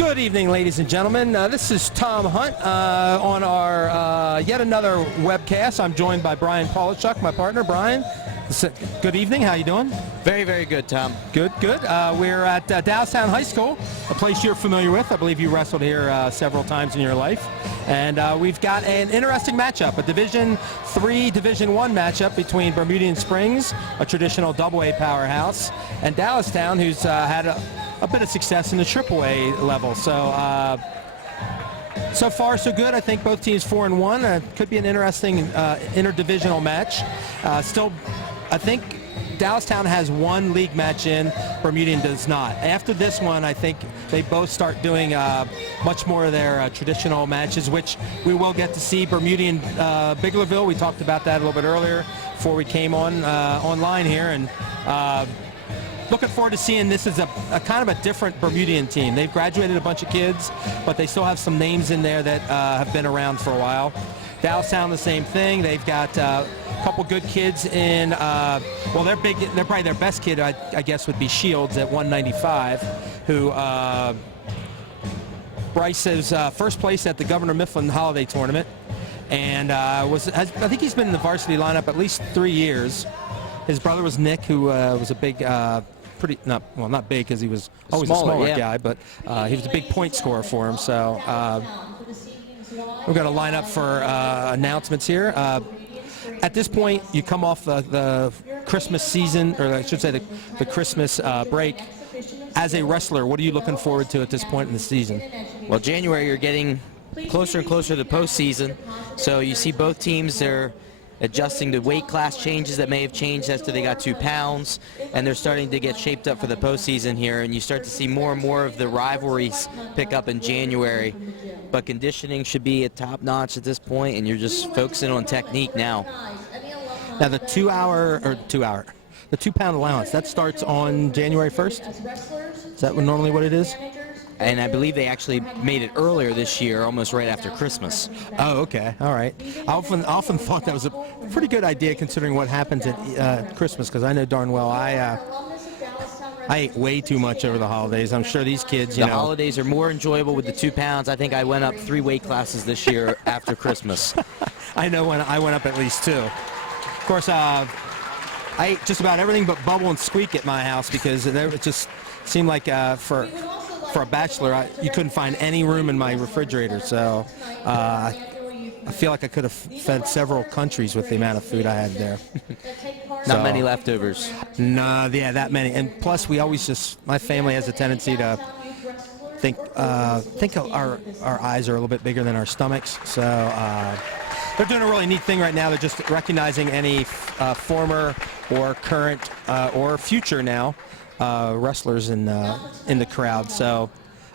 Good evening, ladies and gentlemen. This is Tom Hunt on our yet another webcast. I'm joined by Brian Polishuk, my partner. Brian, good evening. How you doing? Very, very good, Tom. Good, good. We're at Dallastown High School, a place you're familiar with. I believe you wrestled here several times in your life. And we've got an interesting matchup, a Division III, Division I matchup between Bermudian Springs, a traditional double-A powerhouse, and Dallastown, who's had a bit of success in the triple-A level. So so far so good. I think both teams 4-1. Could be an interesting interdivisional match. Still, I think Dallastown has one league match in, Bermudian does not. After this one, I think they both start doing much more of their traditional matches, which we will get to see. Bermudian Biglerville, we talked about that a little bit earlier before we came on online here, and looking forward to seeing this as a kind of a different Bermudian team. They've graduated a bunch of kids, but they still have some names in there that have been around for a while. Dallastown, the same thing. They've got a couple good kids in, well, they're probably their best kid, I guess, would be Shields at 195, who Bryce is first place at the Governor Mifflin Holiday Tournament, and I think he's been in the varsity lineup at least 3 years. His brother was Nick, who was a big, not big because he was always a smaller guy, but he was a big point scorer for him. So we've got a lineup for announcements here. At this point, you come off the Christmas season, or I should say the Christmas break. As a wrestler, what are you looking forward to at this point in the season? Well, January, you're getting closer and closer to postseason, so you see both teams, they're adjusting to weight class changes that may have changed after they got 2 pounds, and they're starting to get shaped up for the postseason here, and you start to see more and more of the rivalries pick up in January. But conditioning should be at top notch at this point, and you're just focusing on technique now. Now the 2 pound allowance, that starts on January 1st? Is that normally what it is? And I believe they actually made it earlier this year, almost right after Christmas. Oh, okay. All right. I often thought that was a pretty good idea considering what happens at Christmas, because I know darn well I ate way too much over the holidays. I'm sure these kids, the holidays are more enjoyable with the 2 pounds. I think I went up 3 weight classes this year after Christmas. I know when I went up at least 2. Of course, I ate just about everything but Bubble and Squeak at my house because it just seemed like for a bachelor, you couldn't find any room in my refrigerator, so I feel like I could have fed several countries with the amount of food I had there. Not many leftovers. No, yeah, that many. And plus, we always my family has a tendency to think our eyes are a little bit bigger than our stomachs, so they're doing a really neat thing right now. They're just recognizing any former or current or future now wrestlers in the crowd. So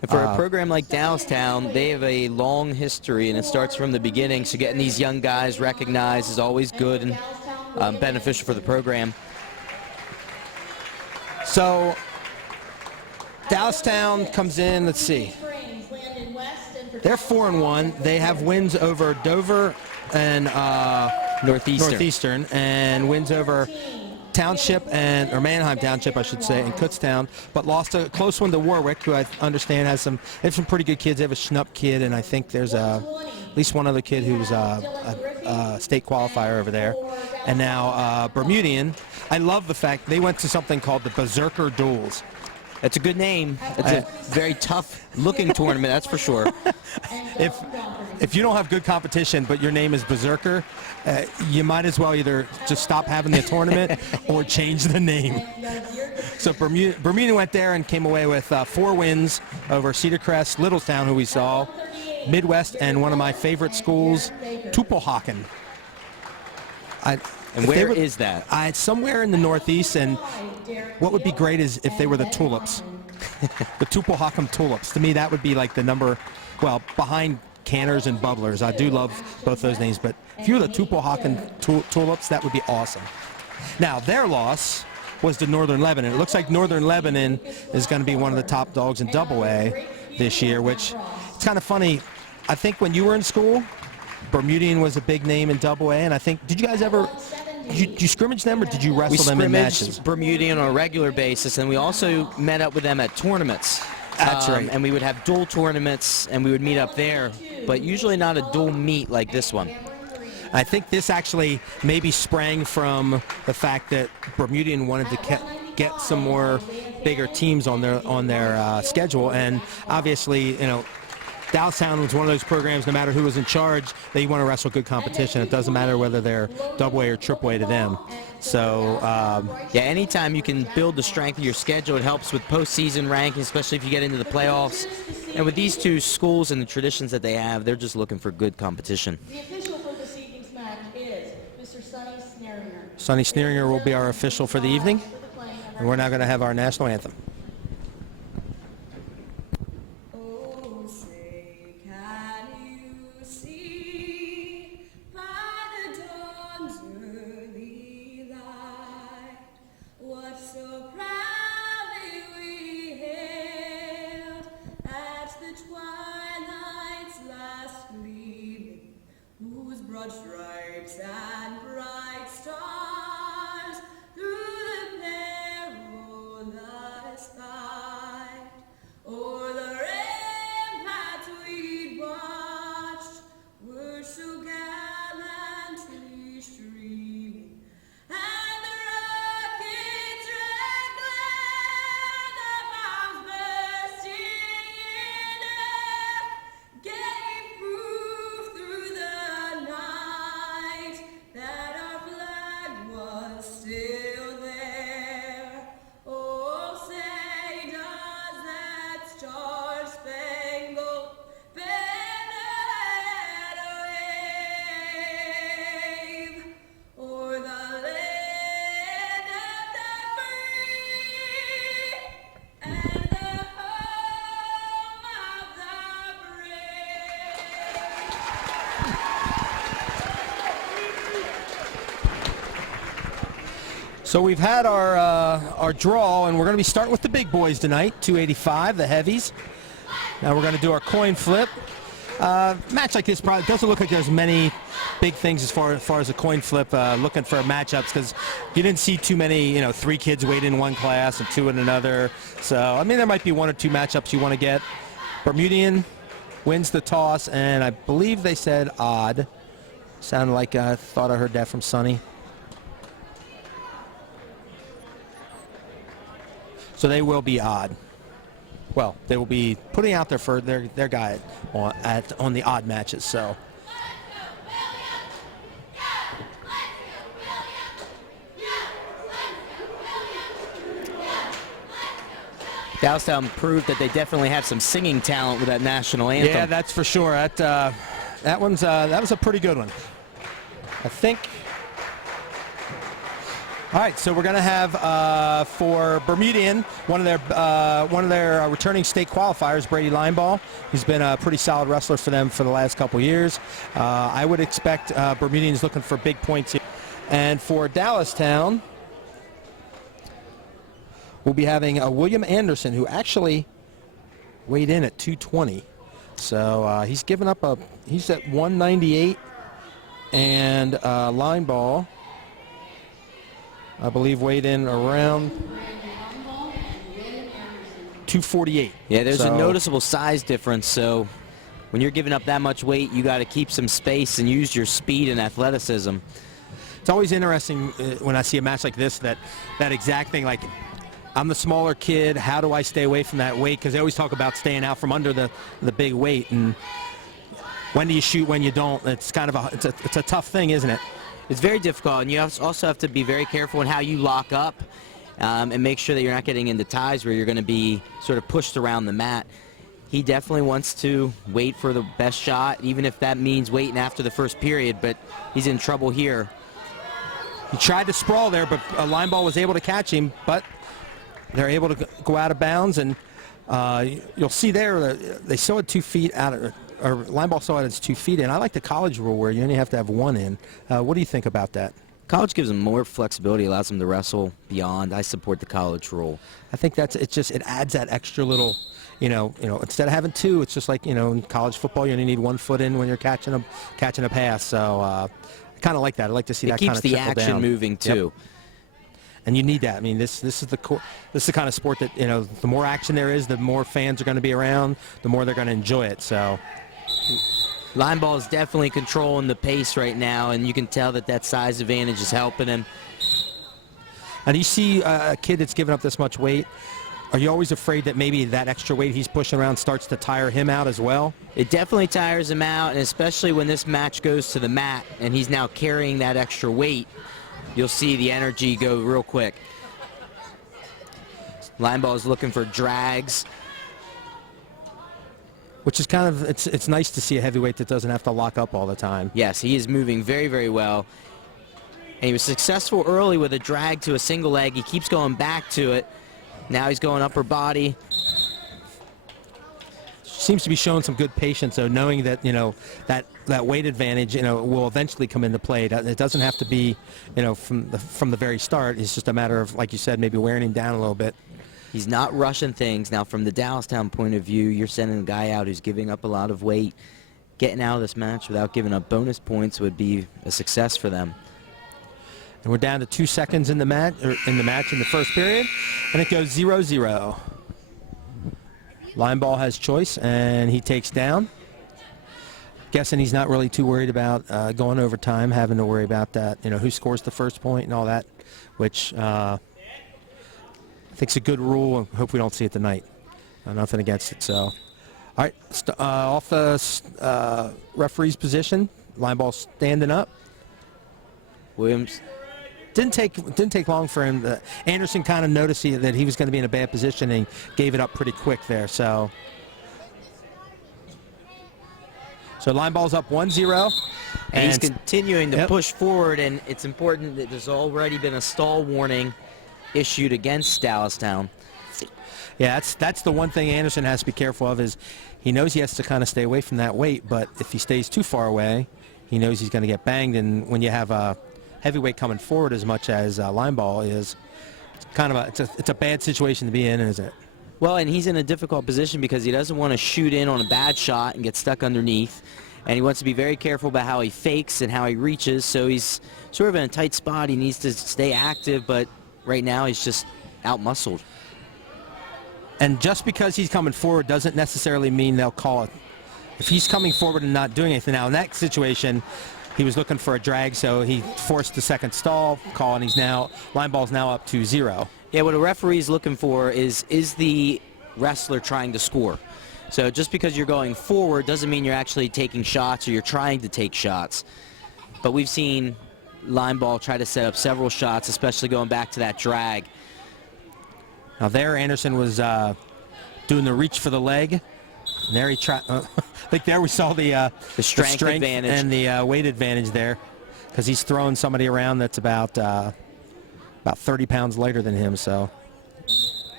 for a program like Dallastown, they have a long history, and it starts from the beginning, so getting these young guys recognized is always good and beneficial for the program. So Dallastown comes in, let's see, they're 4-1. They have wins over Dover and Northeastern, and wins over Township or Manheim Township, I should say, and Kutztown, but lost a close one to Warwick, who I understand has some pretty good kids. They have a Schnupp kid, and I think there's at least one other kid who's a state qualifier over there. And now Bermudian, I love the fact they went to something called the Berserker Duels. That's a good name. It's a very tough-looking tournament, that's for sure. If you don't have good competition, but your name is Berserker, you might as well either just stop having the tournament or change the name. So Bermudian went there and came away with 4 wins over Cedar Crest, Littlestown, who we saw, Midwest, and one of my favorite schools, Tupelhocken. And where is that? It's somewhere in the Northeast, and what would be great is if they were the Tulips. The Tupelhocken Tulips. To me, that would be like the number, well, behind Canners and Bubblers. I do love both those names, but if you were the Tupelhocken Tulips, that would be awesome. Now, their loss was to Northern Lebanon. It looks like Northern Lebanon is going to be one of the top dogs in Double-A this year, which it's kind of funny. I think when you were in school, Bermudian was a big name in Double-A, and I think, did you guys ever Did you scrimmage them, or did you wrestle them in matches? We scrimmaged Bermudian on a regular basis, and we also met up with them at tournaments. That's right. And we would have dual tournaments, and we would meet up there, but usually not a dual meet like this one. I think this actually maybe sprang from the fact that Bermudian wanted to get some more bigger teams on their schedule, and obviously, you know, Dallastown was one of those programs, no matter who was in charge, they want to wrestle good competition. It doesn't matter whether they're double A or triple A to them. So, yeah, anytime you can build the strength of your schedule, it helps with postseason ranking, especially if you get into the playoffs. And with these two schools and the traditions that they have, they're just looking for good competition. The official for this evening's match is Mr. Sonny Sneringer. Sonny Sneringer will be our official for the evening, and we're now going to have our national anthem. Stripes and bright stars through the perilous fight, o'er the ramparts we watched were so gallantly streaming, and the rocket's red glare, the bombs bursting in air, gave proof through the night that our flag was still there. Oh, say does that star-spangled banner wave o'er the land of the free and the home of the brave. So we've had our draw, and we're going to be starting with the big boys tonight, 285, the heavies. Now we're going to do our coin flip. Match like this probably doesn't look like there's many big things as far as a coin flip, looking for matchups, because you didn't see too many, you know, 3 kids wait in one class and 2 in another. So, I mean, there might be 1 or 2 matchups you want to get. Bermudian wins the toss, and I believe they said odd. Sounded like I thought I heard that from Sonny. So they will be odd. Well, they will be putting out their guy on the odd matches. So Dallastown proved that they definitely have some singing talent with that national anthem. yeah, that's for sure. That was a pretty good one, I think. All right, so we're going to have for Bermudian one of their returning state qualifiers, Brady Linebaugh. He's been a pretty solid wrestler for them for the last couple years. I would expect Bermudian's looking for big points here. And for Dallastown, we'll be having William Anderson, who actually weighed in at 220. So he's given up he's at 198, and Linebaugh, I believe, weighed in around 248. Yeah, there's a noticeable size difference, so when you're giving up that much weight, you got to keep some space and use your speed and athleticism. It's always interesting when I see a match like this, that exact thing, like, I'm the smaller kid, how do I stay away from that weight? Because they always talk about staying out from under the big weight, and when do you shoot, when you don't? It's kind of it's a tough thing, isn't it? It's very difficult, and you also have to be very careful in how you lock up and make sure that you're not getting into ties where you're going to be sort of pushed around the mat. He definitely wants to wait for the best shot, even if that means waiting after the first period, but he's in trouble here. He tried to sprawl there, but Linebaugh was able to catch him, but they're able to go out of bounds, and you'll see there they saw it 2 feet out of, or Linebaugh saw it as 2 feet in. I like the college rule where you only have to have 1 in. What do you think about that? College gives them more flexibility, allows them to wrestle beyond. I support the college rule. I think it adds that extra little, you know, instead of having 2, it's just like, in college football, you only need 1 foot in when you're catching a pass. So I kind of like that. I like to see that kind of trickle down. It keeps the action moving too. Yep. And you need that. I mean, this is the kind of sport that, you know, the more action there is, the more fans are going to be around, the more they're going to enjoy it. So Linebaugh is definitely controlling the pace right now, and you can tell that size advantage is helping him. And you see a kid that's given up this much weight, are you always afraid that maybe that extra weight he's pushing around starts to tire him out as well? It definitely tires him out, and especially when this match goes to the mat and he's now carrying that extra weight, you'll see the energy go real quick. Linebaugh is looking for drags. Which is kind of, it's nice to see a heavyweight that doesn't have to lock up all the time. Yes, he is moving very, very well. And he was successful early with a drag to a single leg. He keeps going back to it. Now he's going upper body. Seems to be showing some good patience, though, knowing that, you know, that weight advantage, you know, will eventually come into play. It doesn't have to be, you know, from the very start. It's just a matter of, like you said, maybe wearing him down a little bit. He's not rushing things. Now, from the Dallastown point of view, you're sending a guy out who's giving up a lot of weight. Getting out of this match without giving up bonus points would be a success for them. And we're down to 2 seconds in the match, in the first period, and it goes 0-0. Linebaugh has choice, and he takes down. Guessing he's not really too worried about going overtime, having to worry about that, you know, who scores the first point and all that, which I think is a good rule, and hope we don't see it tonight. Nothing against it. So, all right, off the referee's position, Linebaugh standing up. Williams. Didn't take long for him. Anderson kind of noticed that he was going to be in a bad position and gave it up pretty quick there. So Linebaugh's up 1-0. And he's continuing to push forward, and it's important that there's already been a stall warning issued against Dallastown. Yeah, that's the one thing Anderson has to be careful of, is he knows he has to kind of stay away from that weight, but if he stays too far away, he knows he's going to get banged. And when you have a heavyweight coming forward as much as Linebaugh is, it's kind of it's a bad situation to be in, isn't it? Well, and he's in a difficult position because he doesn't want to shoot in on a bad shot and get stuck underneath, and he wants to be very careful about how he fakes and how he reaches. So he's sort of in a tight spot. He needs to stay active, but right now he's just out-muscled. And just because he's coming forward doesn't necessarily mean they'll call it. If he's coming forward and not doing anything, now in that situation, he was looking for a drag, so he forced the second stall call, and Linebaugh's now up 2-0. Yeah, what a referee's looking for is the wrestler trying to score. So just because you're going forward doesn't mean you're actually taking shots or you're trying to take shots. But we've seen Linebaugh try to set up several shots, especially going back to that drag. Now there, Anderson was doing the reach for the leg. And there he tried. I think there we saw the strength advantage and the weight advantage there, because he's throwing somebody around that's about 30 pounds lighter than him. So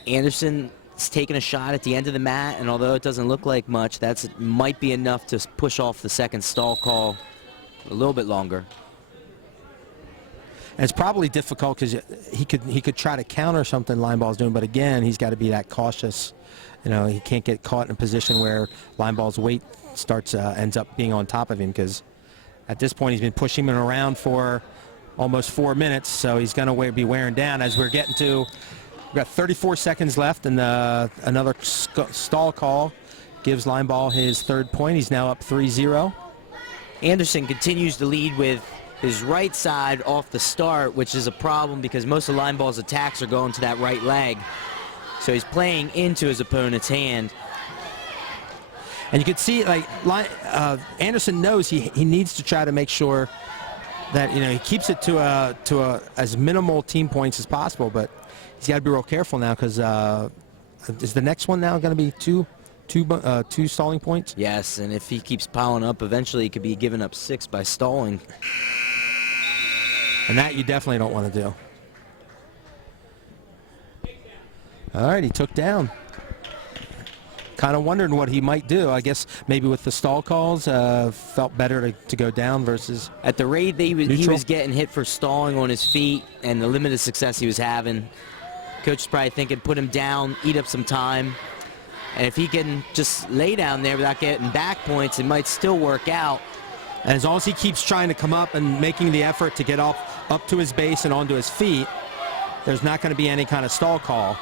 Anderson is taking a shot at the end of the mat, and although it doesn't look like much, that might be enough to push off the second stall call a little bit longer. And it's probably difficult because he could try to counter something Linebaugh's doing, but again, he's got to be that cautious. You know, he can't get caught in a position where Linebaugh's weight ends up being on top of him, because at this point he's been pushing him around for almost 4 minutes, so he's going to be wearing down. As we're getting to, we've got 34 seconds left, and another stall call gives Linebaugh his third point. He's now up 3-0. Anderson continues to lead with his right side off the start, which is a problem because most of Linebaugh's attacks are going to that right leg. So he's playing into his opponent's hand. And you can see, like, Anderson knows he needs to try to make sure that, you know, he keeps it to as minimal team points as possible. But he's got to be real careful now, because is the next one now going to be two stalling points? Yes, and if he keeps piling up, eventually he could be giving up 6 by stalling. And that you definitely don't want to do. All right, he took down. Kind of wondering what he might do. I guess maybe with the stall calls, felt better to go down versus at the rate that he was getting hit for stalling on his feet and the limited success he was having. Coach is probably thinking, put him down, eat up some time. And if he can just lay down there without getting back points, it might still work out. And as long as he keeps trying to come up and making the effort to get up to his base and onto his feet, there's not going to be any kind of stall call.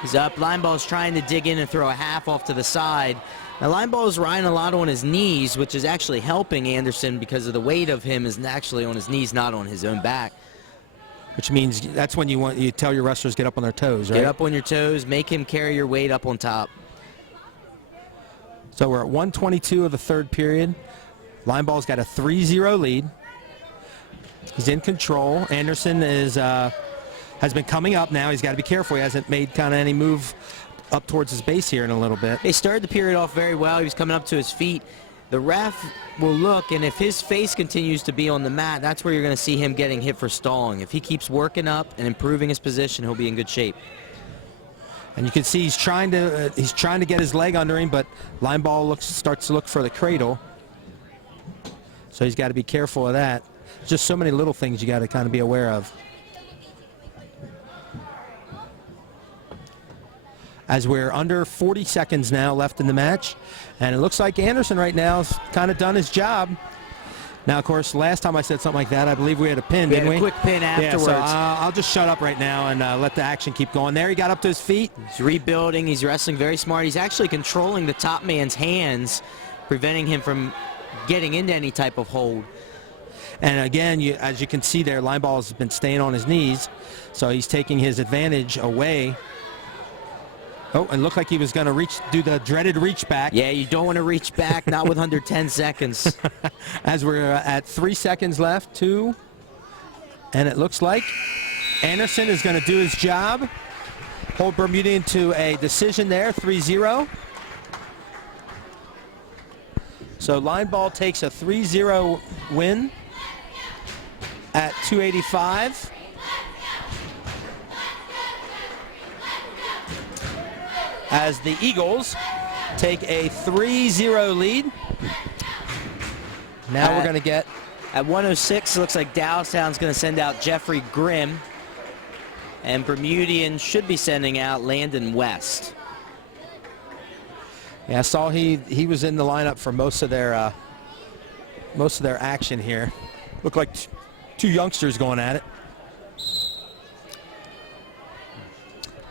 He's up. Linebaugh trying to dig in and throw a half off to the side. Now, Linebaugh is riding a lot on his knees, which is actually helping Anderson because of the weight of him is actually on his knees, not on his own back. Which means that's when you tell your wrestlers get up on their toes, right? Get up on your toes. Make him carry your weight up on top. So we're at 1:22 of the third period. Linebaugh's got a 3-0 lead. He's in control. Anderson has been coming up now. He's got to be careful. He hasn't made kind of any move up towards his base here in a little bit. They started the period off very well. He was coming up to his feet. The ref will look, and if his face continues to be on the mat, that's where you're going to see him getting hit for stalling. If he keeps working up and improving his position, he'll be in good shape. And you can see he's trying to get his leg under him, but Linebaugh starts to look for the cradle. So he's got to be careful of that. Just so many little things you got to kind of be aware of. As we're under 40 seconds now left in the match, and it looks like Anderson right now has kind of done his job. Now, of course, last time I said something like that, I believe we had a pin, didn't we? We had a quick pin afterwards. Yeah, so I'll just shut up right now and let the action keep going. There, he got up to his feet. He's rebuilding. He's wrestling very smart. He's actually controlling the top man's hands, preventing him from getting into any type of hold. And again, as you can see there, Linebaugh has been staying on his knees, so he's taking his advantage away. Oh, and looked like he was going to do the dreaded reach back. Yeah, you don't want to reach back, not with under 10 seconds. As we're at 3 seconds left, 2. And it looks like Anderson is going to do his job. Hold Bermudian to a decision there, 3-0. So Linebaugh takes a 3-0 win at 285. As the Eagles take a 3-0 lead. Now we're going to get... At 1:06, it looks like Dallastown's going to send out Jeffrey Grimm. And Bermudian should be sending out Landon West. Yeah, I saw he was in the lineup for most of their action here. Looked like two youngsters going at it.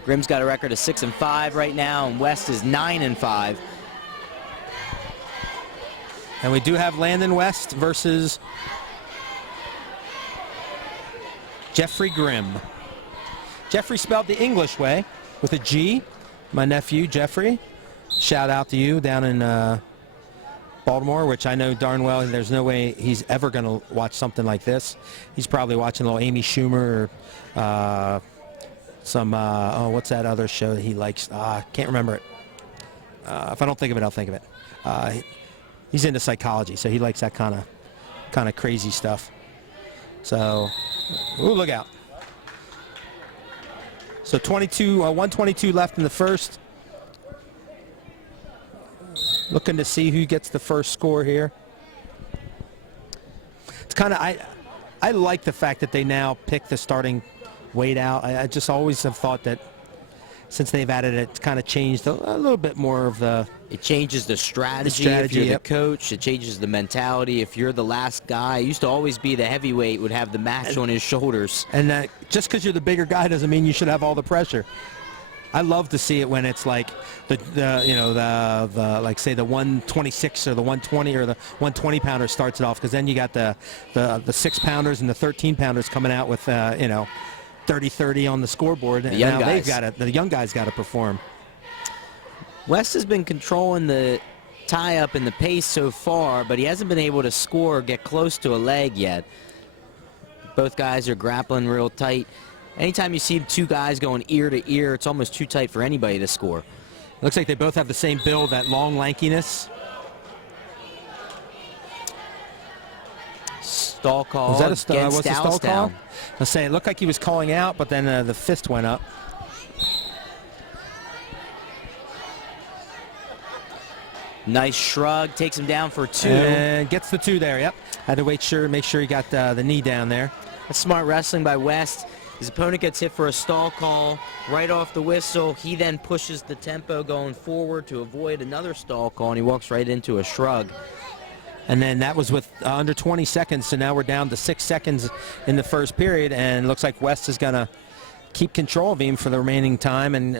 Grimm's got a record of 6-5 right now, and West is 9-5. And we do have Landon West versus Jeffrey Grimm. Jeffrey spelled the English way with a G. My nephew, Jeffrey. Shout out to you down in Baltimore, which I know darn well there's no way he's ever going to watch something like this. He's probably watching a little Amy Schumer or some, what's that other show that he likes? Can't remember it. If I don't think of it, I'll think of it. He's into psychology, so he likes that kind of crazy stuff. So, ooh, look out. So 122 left in the first. Looking to see who gets the first score here. It's kind of, I like the fact that they now pick the starting weight out. I just always have thought that since they've added it, it's kind of changed a little bit more of the... It changes the strategy if you're the coach. It changes the mentality. If you're the last guy, it used to always be the heavyweight would have the match on his shoulders. And just because you're the bigger guy doesn't mean you should have all the pressure. I love to see it when it's like like say the 126 or the 120 or the 120 pounder starts it off, because then you got the 6 pounders and the 13 pounders coming out with 30-30 on the scoreboard. And now they've got it. The young guys got to perform. West has been controlling the tie-up and the pace so far, but he hasn't been able to score or get close to a leg yet. Both guys are grappling real tight. Anytime you see two guys going ear to ear, it's almost too tight for anybody to score. Looks like they both have the same build, that long lankiness. Stall call. Was that a stall call? Dallastown. I was saying it looked like he was calling out, but then the fist went up. Nice shrug, takes him down for 2. And gets the 2 there, yep. Had to make sure he got the knee down there. That's smart wrestling by West. His opponent gets hit for a stall call right off the whistle. He then pushes the tempo going forward to avoid another stall call, and he walks right into a shrug. And then that was with under 20 seconds, so now we're down to 6 seconds in the first period, and it looks like West is going to keep control of him for the remaining time and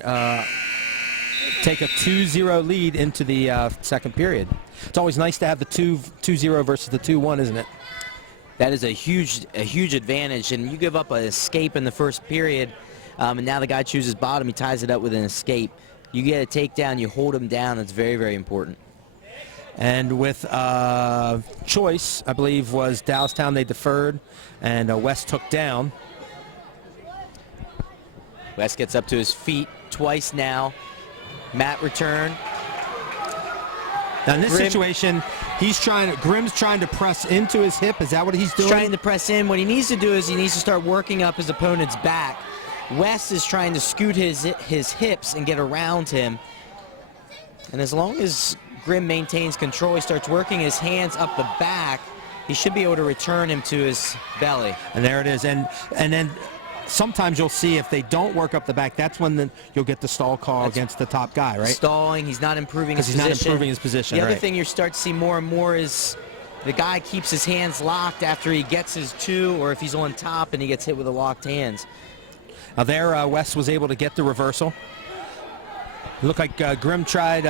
take a 2-0 lead into the second period. It's always nice to have the 2-0 versus the 2-1, isn't it? That is a huge advantage, and you give up an escape in the first period, and now the guy chooses bottom. He ties it up with an escape. You get a takedown, you hold him down. That's very, very important. And with choice, I believe, was Dallastown. They deferred, and West took down. West gets up to his feet twice now. Mat return. Now in this situation, Grimm's trying to press into his hip. Is that what he's doing? He's trying to press in. What he needs to do is he needs to start working up his opponent's back. West is trying to scoot his hips and get around him. And as long as Grimm maintains control, he starts working his hands up the back, he should be able to return him to his belly. And there it is. And then sometimes you'll see if they don't work up the back, that's when you'll get the stall call against the top guy, right? Stalling, he's not improving his position. Because he's not improving his position, The other right. thing you start to see more and more is the guy keeps his hands locked after he gets his two, or if he's on top and he gets hit with the locked hands. Now there, West was able to get the reversal. It looked like Grimm tried,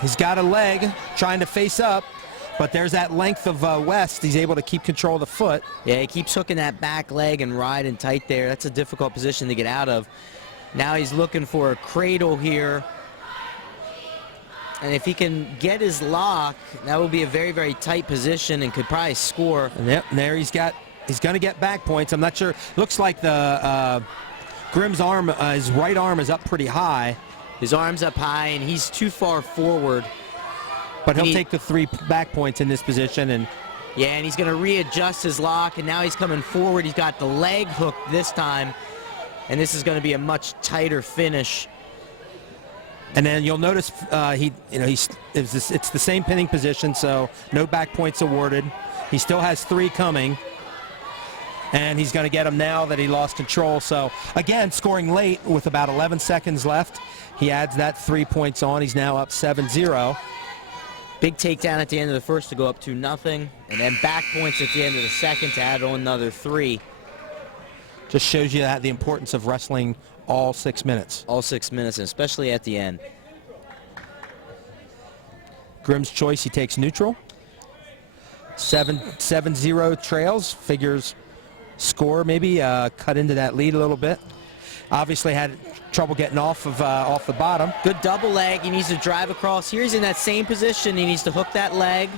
he's got a leg trying to face up, but there's that length of West. He's able to keep control of the foot. Yeah, he keeps hooking that back leg and riding tight there. That's a difficult position to get out of. Now he's looking for a cradle here. And if he can get his lock, that will be a very, very tight position and could probably score. And yep, there he's going to get back points. I'm not sure. Looks like the Grimm's arm, his right arm is up pretty high. His arm's up high, and he's too far forward. But he'll take the 3 back points in this position. And yeah, and he's going to readjust his lock, and now he's coming forward. He's got the leg hooked this time, and this is going to be a much tighter finish. And then you'll notice it's the same pinning position, so no back points awarded. He still has 3 coming, and he's going to get them now that he lost control. So again, scoring late with about 11 seconds left. He adds that 3 points on. He's now up 7-0. Big takedown at the end of the first to go up 2-0, and then back points at the end of the second to add on another 3. Just shows you the importance of wrestling all 6 minutes. All 6 minutes, and especially at the end. Grimm's choice, he takes neutral. 7-0 trails, figures score maybe, cut into that lead a little bit. Obviously had trouble getting off the bottom. Good double leg. He needs to drive across. Here he's in that same position. He needs to hook that leg.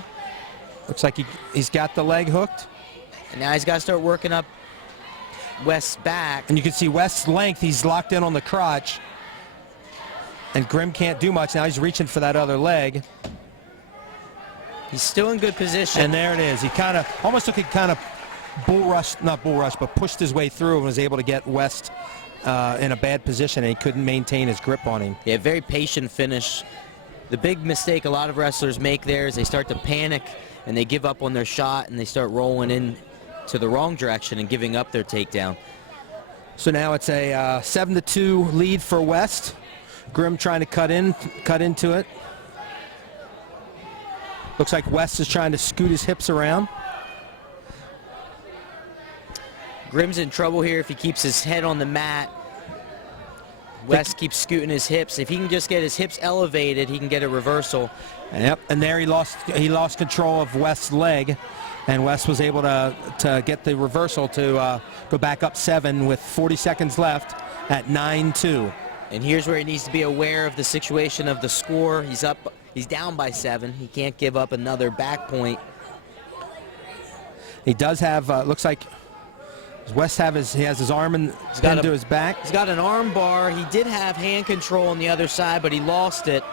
Looks like he's got the leg hooked. And now he's got to start working up West's back. And you can see West's length. He's locked in on the crotch. And Grimm can't do much. Now he's reaching for that other leg. He's still in good position. And there it is. He kind of almost took a kind of but pushed his way through and was able to get West in a bad position, and he couldn't maintain his grip on him. Yeah, very patient finish. The big mistake a lot of wrestlers make there is they start to panic and they give up on their shot and they start rolling in to the wrong direction and giving up their takedown. So now it's a 7-2 lead for West. Grimm trying to cut into it. Looks like West is trying to scoot his hips around. Grimm's in trouble here if he keeps his head on the mat. West keeps scooting his hips. If he can just get his hips elevated, he can get a reversal. Yep, and there he lost control of West's leg, and West was able to get the reversal to go back up 7 with 40 seconds left at 9-2. And here's where he needs to be aware of the situation of the score. He's down by 7. He can't give up another back point. He does have, looks like West has his arm into his back. He's got an arm bar. He did have hand control on the other side, but he lost it.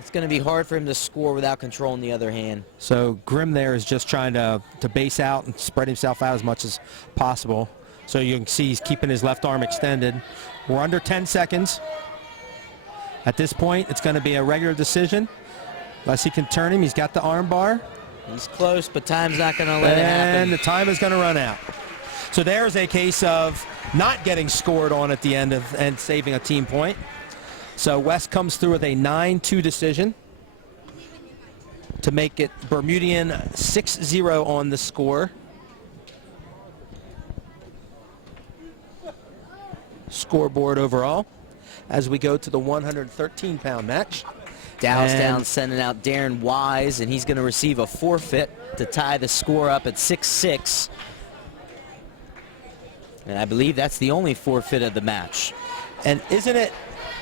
It's going to be hard for him to score without control in the other hand. So Grimm there is just trying to base out and spread himself out as much as possible. So you can see he's keeping his left arm extended. We're under 10 seconds. At this point, it's going to be a regular decision. Unless he can turn him. He's got the arm bar. He's close, but time's not going to let it happen. And the time is going to run out. So there's a case of not getting scored on at the end and saving a team point. So West comes through with a 9-2 decision to make it Bermudian 6-0 on the score. scoreboard overall as we go to the 113-pound match. Dallastown sending out Darren Wise, and he's going to receive a forfeit to tie the score up at 6-6. And I believe that's the only forfeit of the match. And isn't it,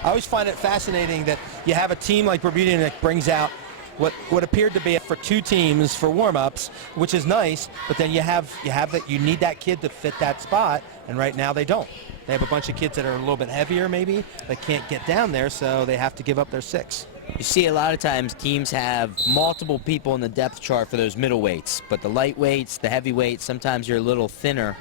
I always find it fascinating that you have a team like Bermudian that brings out what appeared to be for two teams for warm-ups, which is nice, but then you have that you need that kid to fit that spot, and right now they don't. They have a bunch of kids that are a little bit heavier maybe that can't get down there, so they have to give up their 6. You see a lot of times teams have multiple people in the depth chart for those middleweights, but the lightweights, the heavyweights, sometimes you're a little thinner.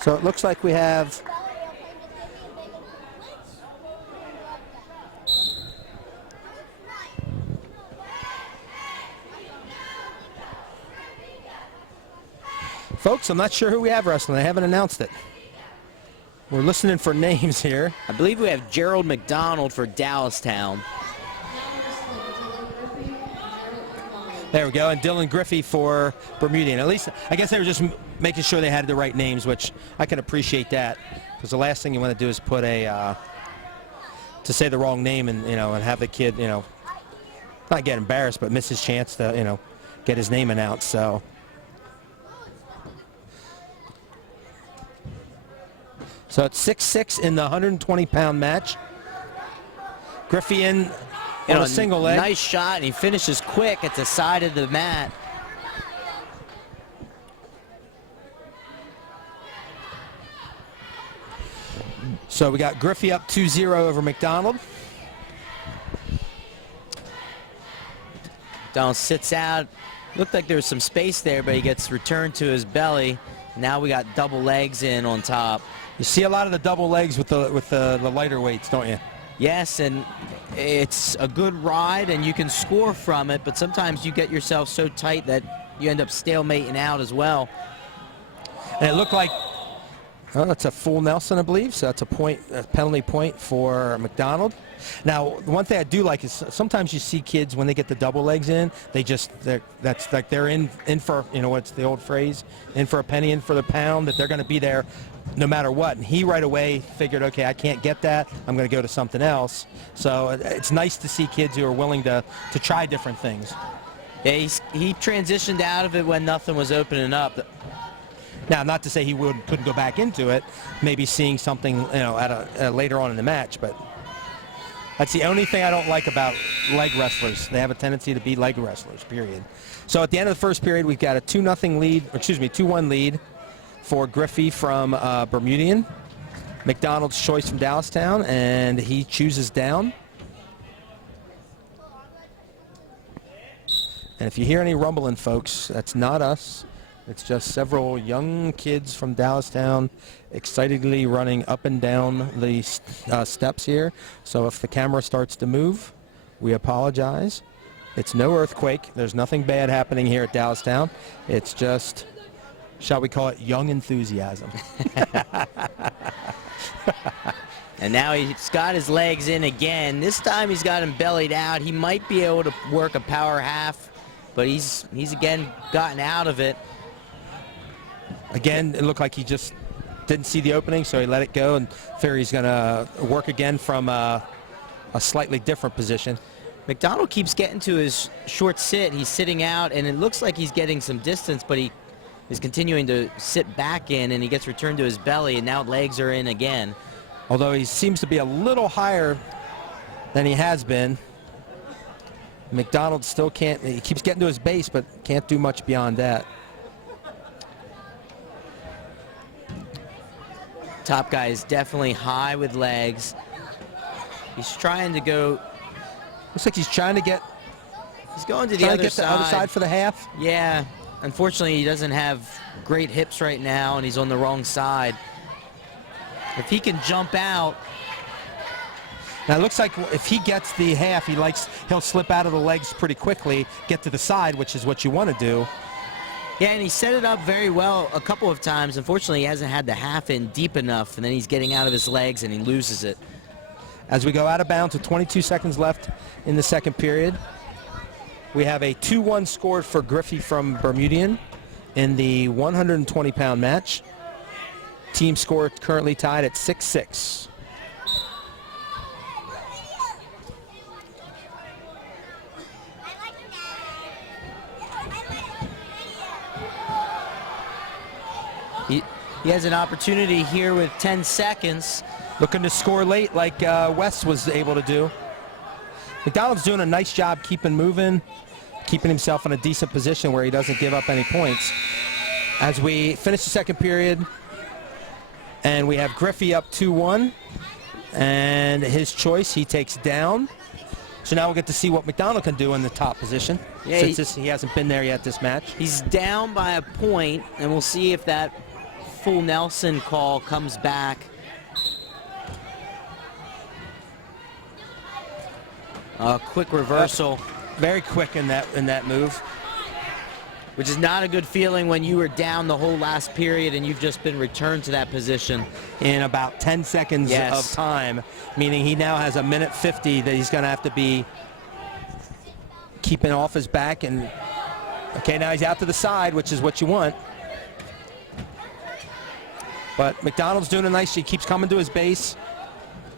So it looks like we have folks, I'm not sure who we have wrestling. They haven't announced it. We're listening for names here. I believe we have Gerald McDonald for Dallastown. There we go, and Dylan Griffy for Bermudian. At least, I guess they were just making sure they had the right names, which I can appreciate that, because the last thing you want to do is put to say the wrong name and and have the kid not get embarrassed, but miss his chance to get his name announced. So it's 6-6 in the 120-pound match. Griffy in. On a single leg. Nice shot, and he finishes quick at the side of the mat. So we got Griffy up 2-0 over McDonald. McDonald sits out. Looked like there was some space there, but he gets returned to his belly. Now we got double legs in on top. You see a lot of the double legs with the lighter weights, don't you? Yes, and it's a good ride, and you can score from it, but sometimes you get yourself so tight that you end up stalemating out as well. And it looked like, oh, that's a full Nelson, I believe, so that's a penalty point for McDonald. Now, one thing I do like is sometimes you see kids, when they get the double legs in, that's like they're in for, what's the old phrase, in for a penny, in for the pound, that they're going to be there no matter what. And he right away figured, okay, I can't get that, I'm going to go to something else. So it's nice to see kids who are willing to try different things. Yeah, he transitioned out of it when nothing was opening up. Now, not to say he couldn't go back into it, maybe seeing something later on in the match, but that's the only thing I don't like about leg wrestlers. They have a tendency to be leg wrestlers, period. So at the end of the first period, we've got a 2-1 lead for Griffy from Bermudian. McDonald's choice from Dallastown, and he chooses down. And if you hear any rumbling, folks, that's not us. It's just several young kids from Dallastown excitedly running up and down the steps here. So if the camera starts to move, we apologize. It's no earthquake. There's nothing bad happening here at Dallastown. It's just, shall we call it, young enthusiasm. And now he's got his legs in again. This time he's got him bellied out. He might be able to work a power half, but he's again gotten out of it. Again, it looked like he just didn't see the opening, so he let it go, and figured he's going to work again from a slightly different position. McDonald keeps getting to his short sit. He's sitting out, and it looks like he's getting some distance, but he is continuing to sit back in, and he gets returned to his belly, and now legs are in again. Although he seems to be a little higher than he has been. McDonald still can't, he keeps getting to his base, but can't do much beyond that. Top guy is definitely high with legs. He's trying to go. Looks like he's trying to get. He's going to the other side. The other side for the half. Yeah. Unfortunately, he doesn't have great hips right now, and he's on the wrong side. If he can jump out. Now it looks like if he gets the half, he'll slip out of the legs pretty quickly, get to the side, which is what you want to do. Yeah, and he set it up very well a couple of times. Unfortunately, he hasn't had the half in deep enough, and then he's getting out of his legs and he loses it. As we go out of bounds with 22 seconds left in the second period, we have a 2-1 score for Griffy from Bermudian in the 120-pound match. Team score currently tied at 6-6. He has an opportunity here with 10 seconds. Looking to score late like Wes was able to do. McDonald's doing a nice job keeping moving, keeping himself in a decent position where he doesn't give up any points. As we finish the second period, and we have Griffy up 2-1, and his choice, he takes down. So now we'll get to see what McDonald can do in the top position, since he hasn't been there yet this match. He's down by a point, and we'll see if that full Nelson call comes back. Quick reversal. Very quick in that move. Which is not a good feeling when you were down the whole last period and you've just been returned to that position. In about 10 seconds of time, meaning he now has a minute 50 that he's going to have to be keeping off his back. And okay, now he's out to the side, which is what you want. But McDonald's doing a nice, he keeps coming to his base.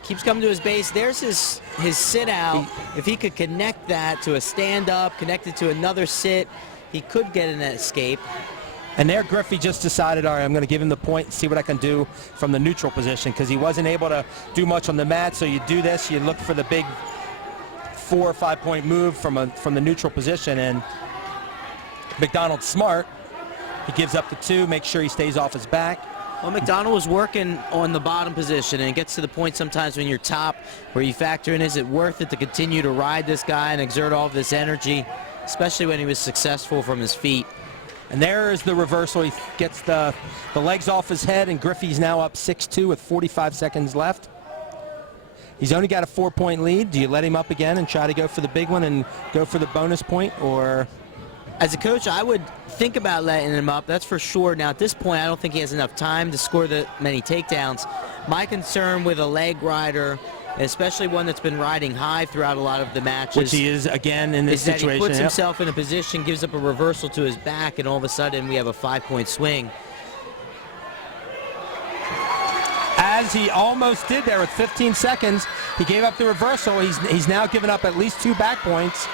Keeps coming to his base. There's his sit out. If he could connect that to a stand up, connect it to another sit, he could get an escape. And there Griffy just decided, all right, I'm going to give him the point and see what I can do from the neutral position, because he wasn't able to do much on the mat. So you do this, you look for the big 4 or 5 point move from the neutral position, and McDonald's smart. He gives up the 2, makes sure he stays off his back. Well, McDonald was working on the bottom position, and it gets to the point sometimes when you're top where you factor in, is it worth it to continue to ride this guy and exert all of this energy, especially when he was successful from his feet. And there is the reversal. He gets the legs off his head, and Griffey's now up 6-2 with 45 seconds left. He's only got a 4-point lead. Do you let him up again and try to go for the big one and go for the bonus point, or? As a coach, I would think about letting him up, that's for sure. Now, at this point, I don't think he has enough time to score that many takedowns. My concern with a leg rider, especially one that's been riding high throughout a lot of the matches, which he is again in this situation, that he puts himself in a position, gives up a reversal to his back, and all of a sudden we have a 5-point swing. As he almost did there with 15 seconds, he gave up the reversal. He's now given up at least 2 back points.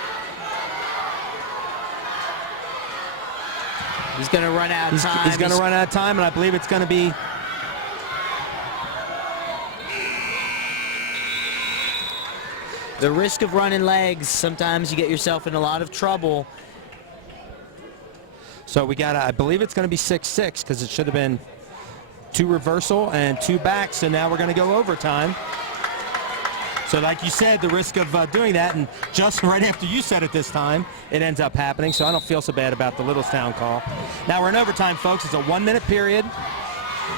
He's going to run out of time. He's going to run out of time, and I believe it's going to be the risk of running legs. Sometimes you get yourself in a lot of trouble. So we got, I believe it's going to be 6-6, because it should have been 2 reversal and 2 back. So now we're going to go overtime. So like you said, the risk of doing that, and just right after you said it this time, it ends up happening. So I don't feel so bad about the Littlestown call. Now we're in overtime, folks. It's a 1-minute period.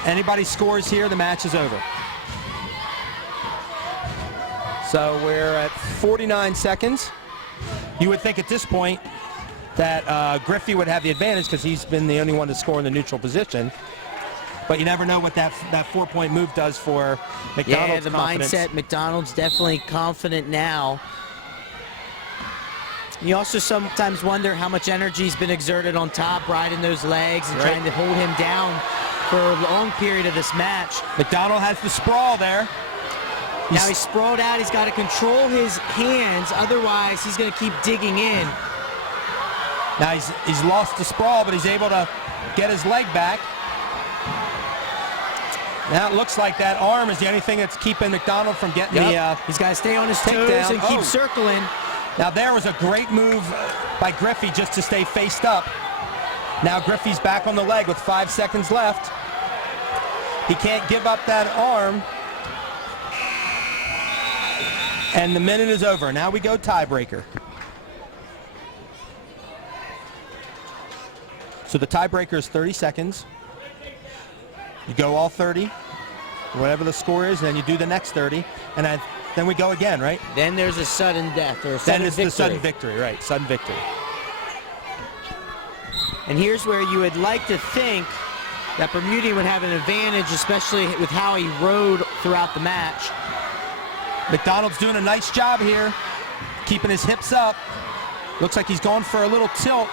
Anybody scores here, the match is over. So we're at 49 seconds. You would think at this point that Griffy would have the advantage, because he's been the only one to score in the neutral position. But you never know what that 4-point move does for McDonald's confidence. Mindset, McDonald's definitely confident now. You also sometimes wonder how much energy's been exerted on top, riding those legs and trying to hold him down for a long period of this match. McDonald has the sprawl there. Now he's sprawled out. He's got to control his hands. Otherwise, he's going to keep digging in. Now he's lost the sprawl, but he's able to get his leg back. Now it looks like that arm is the only thing that's keeping McDonald from getting the he's got to stay on his toes and keep circling. Now there was a great move by Griffy just to stay faced up. Now Griffy's back on the leg with 5 seconds left. He can't give up that arm. And the minute is over. Now we go tiebreaker. So the tiebreaker is 30 seconds. You go all 30, whatever the score is, and then you do the next 30, and then we go again, right? Then there's a sudden death or a sudden victory. Then it's the sudden victory, right? Sudden victory. And here's where you would like to think that Bermudian would have an advantage, especially with how he rode throughout the match. McDonald's doing a nice job here, keeping his hips up. Looks like he's going for a little tilt.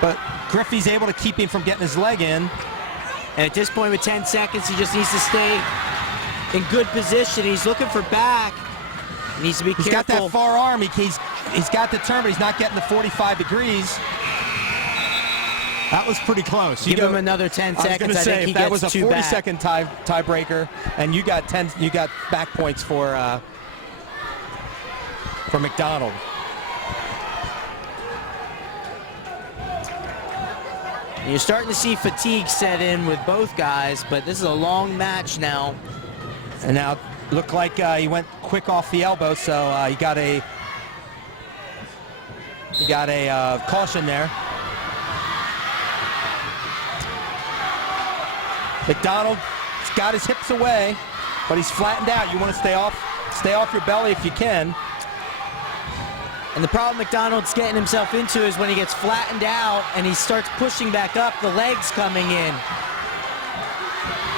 But Griffy's able to keep him from getting his leg in. And at this point with 10 seconds, he just needs to stay in good position. He's looking for back. He needs to be careful. He's got that far arm. He's got the turn, but he's not getting the 45 degrees. That was pretty close. Give him another 10 seconds. I think he if that gets was a 40-second tiebreaker, and you got back points for McDonald. You're starting to see fatigue set in with both guys, but this is a long match now. And now looked like he went quick off the elbow, so he got a caution there. McDonald's got his hips away, but he's flattened out. You want to stay off your belly if you can. And the problem McDonald's getting himself into is when he gets flattened out and he starts pushing back up, the legs coming in.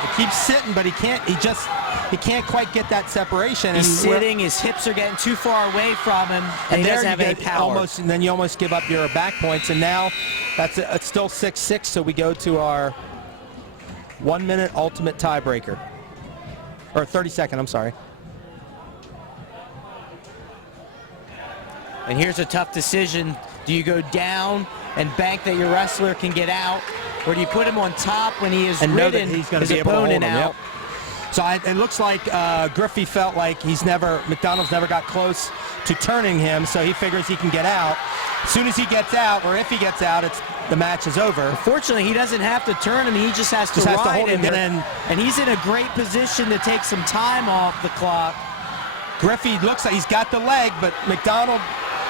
He keeps sitting, but he can't quite get that separation. He's sitting, his hips are getting too far away from him, and he doesn't have any power. And then you almost give up your back points, and now it's still 6-6, so we go to our 1-minute ultimate tiebreaker. Or 30-second, I'm sorry. And here's a tough decision. Do you go down and bank that your wrestler can get out, or do you put him on top when he is ridden his opponent out? Yep. So it looks like Griffy felt like McDonald's never got close to turning him, so he figures he can get out. As soon as he gets out, or if he gets out, the match is over. Fortunately, he doesn't have to turn him. He just has to ride him. And he's in a great position to take some time off the clock. Griffy looks like he's got the leg, but McDonald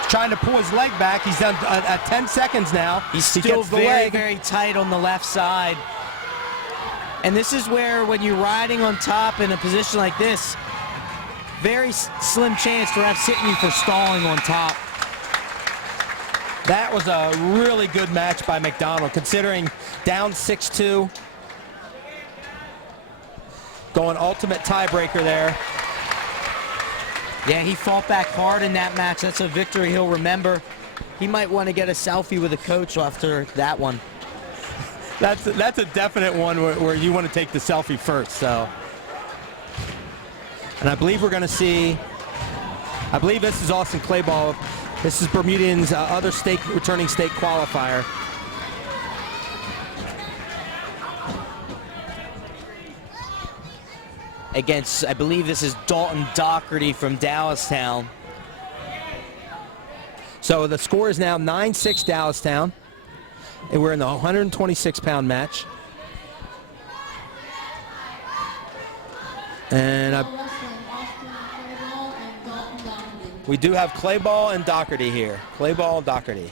trying to pull his leg back. He's done at 10 seconds now. He's still very, very tight on the left side. And this is where, when you're riding on top in a position like this, very slim chance to have sitting you for stalling on top. That was a really good match by McDonald, considering down 6-2. Going ultimate tiebreaker there. Yeah, he fought back hard in that match. That's a victory he'll remember. He might want to get a selfie with a coach after that one. That's a definite one where you want to take the selfie first. So, and I believe we're going to see. I believe this is Austin Clayball. This is Bermudian's other returning state qualifier. Against, I believe this is Daugherty from Dallastown. So the score is now 9-6 Dallastown. And we're in the 126-pound match. And we do have Clayball and Daugherty here. Clayball and Daugherty.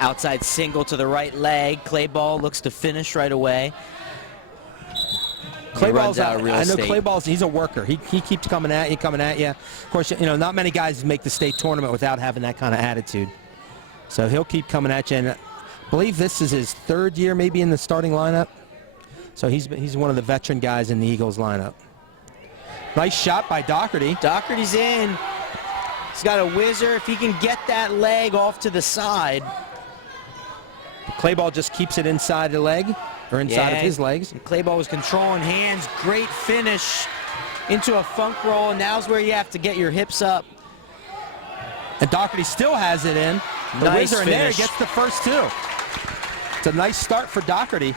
Outside single to the right leg. Clayball looks to finish right away. Clayball's I know Clayball's, he's a worker. He keeps coming at you. Of course, not many guys make the state tournament without having that kind of attitude. So he'll keep coming at you. And I believe this is his third year maybe in the starting lineup. So he's one of the veteran guys in the Eagles lineup. Nice shot by Daugherty. Daugherty's in. He's got a whizzer. If he can get that leg off to the side. Clayball just keeps it inside the leg, or inside of his legs. Clayball was controlling hands. Great finish into a funk roll, and now's where you have to get your hips up. And Daugherty still has it in. The nice whizzer in there finish. gets the first two. It's a nice start for Daugherty.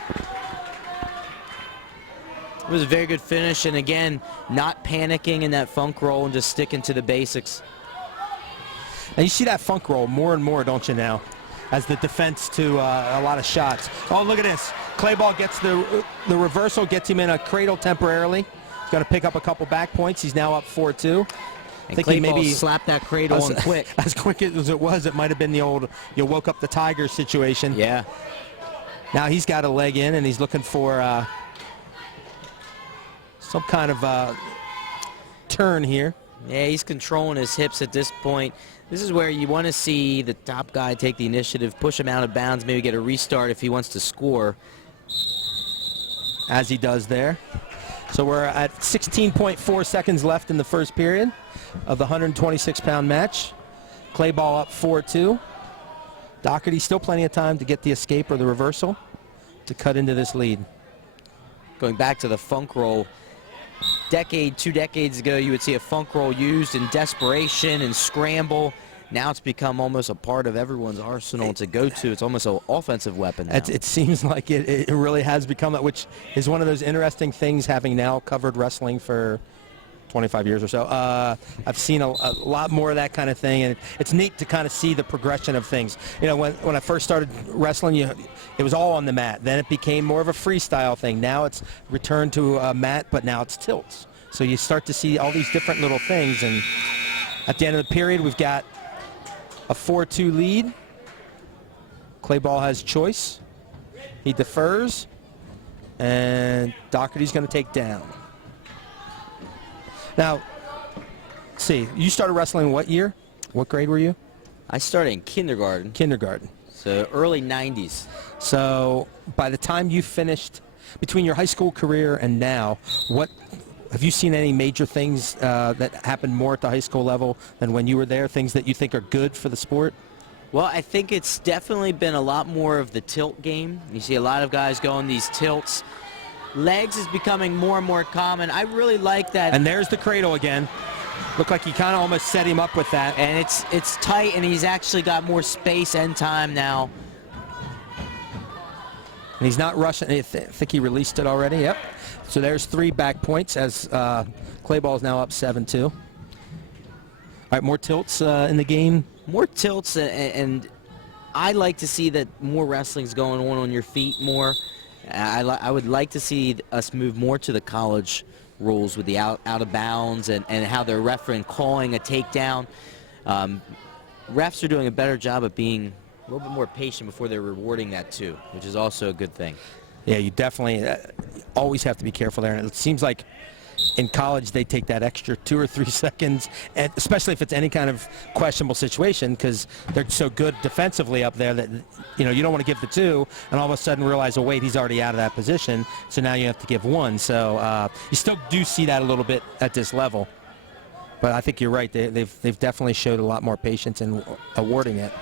It was a very good finish, and again, not panicking in that funk roll and just sticking to the basics. And you see that funk roll more and more, don't you now, as the defense to a lot of shots. Oh, look at this. Clayball gets the reversal, gets him in a cradle temporarily. He's going to pick up a couple back points. He's now up 4-2. I think he maybe slapped that cradle on quick. As quick as it was, it might have been the old you woke up the tiger situation. Yeah. Now he's got a leg in, and he's looking for some kind of turn here. Yeah, he's controlling his hips at this point. This is where you want to see the top guy take the initiative, push him out of bounds, maybe get a restart if he wants to score. As he does there. So we're at 16.4 seconds left in the first period of the 126-pound match. Clayball up 4-2. Daugherty still plenty of time to get the escape or the reversal to cut into this lead. Going back to the funk roll, two decades ago, you would see a funk roll used in desperation and scramble. Now it's become almost a part of everyone's arsenal to go to. It's almost an offensive weapon now. It seems like it really has become that, which is one of those interesting things, having now covered wrestling for 25 years or so. I've seen a lot more of that kind of thing, and it's neat to kind of see the progression of things. You know, when I first started wrestling, it was all on the mat. Then it became more of a freestyle thing. Now it's returned to a mat, but now it's tilts. So you start to see all these different little things, and at the end of the period, we've got a 4-2 lead. Clayball has choice. He defers, and Daugherty's going to take down. Now, let's see, you started wrestling what year? What grade were you? I started in kindergarten. Kindergarten. So early 90s. So by the time you finished, between your high school career and now, what have you seen any major things that happened more at the high school level than when you were there, things that you think are good for the sport? Well, I think it's definitely been a lot more of the tilt game. You see a lot of guys going these tilts. Legs is becoming more and more common. I really like that. And there's the cradle again. Looked like he kind of almost set him up with that. And it's tight, and he's actually got more space and time now. And he's not rushing. I think he released it already. Yep. So there's 3 back points as Clayball is now up 7-2. All right, more tilts in the game. More tilts, and I like to see that more wrestling's going on your feet more. I would like to see us move more to the college rules with the out of bounds and how they're refereeing calling a takedown. Refs are doing a better job of being a little bit more patient before they're rewarding that too, which is also a good thing. Yeah, you definitely always have to be careful there. And it seems like in college they take that extra 2 or 3 seconds, and especially if it's any kind of questionable situation, because they're so good defensively up there that you don't want to give the 2 and all of a sudden realize, oh wait, he's already out of that position, so now you have to give 1. So you still do see that a little bit at this level, but I think you're right. They've definitely showed a lot more patience in awarding it.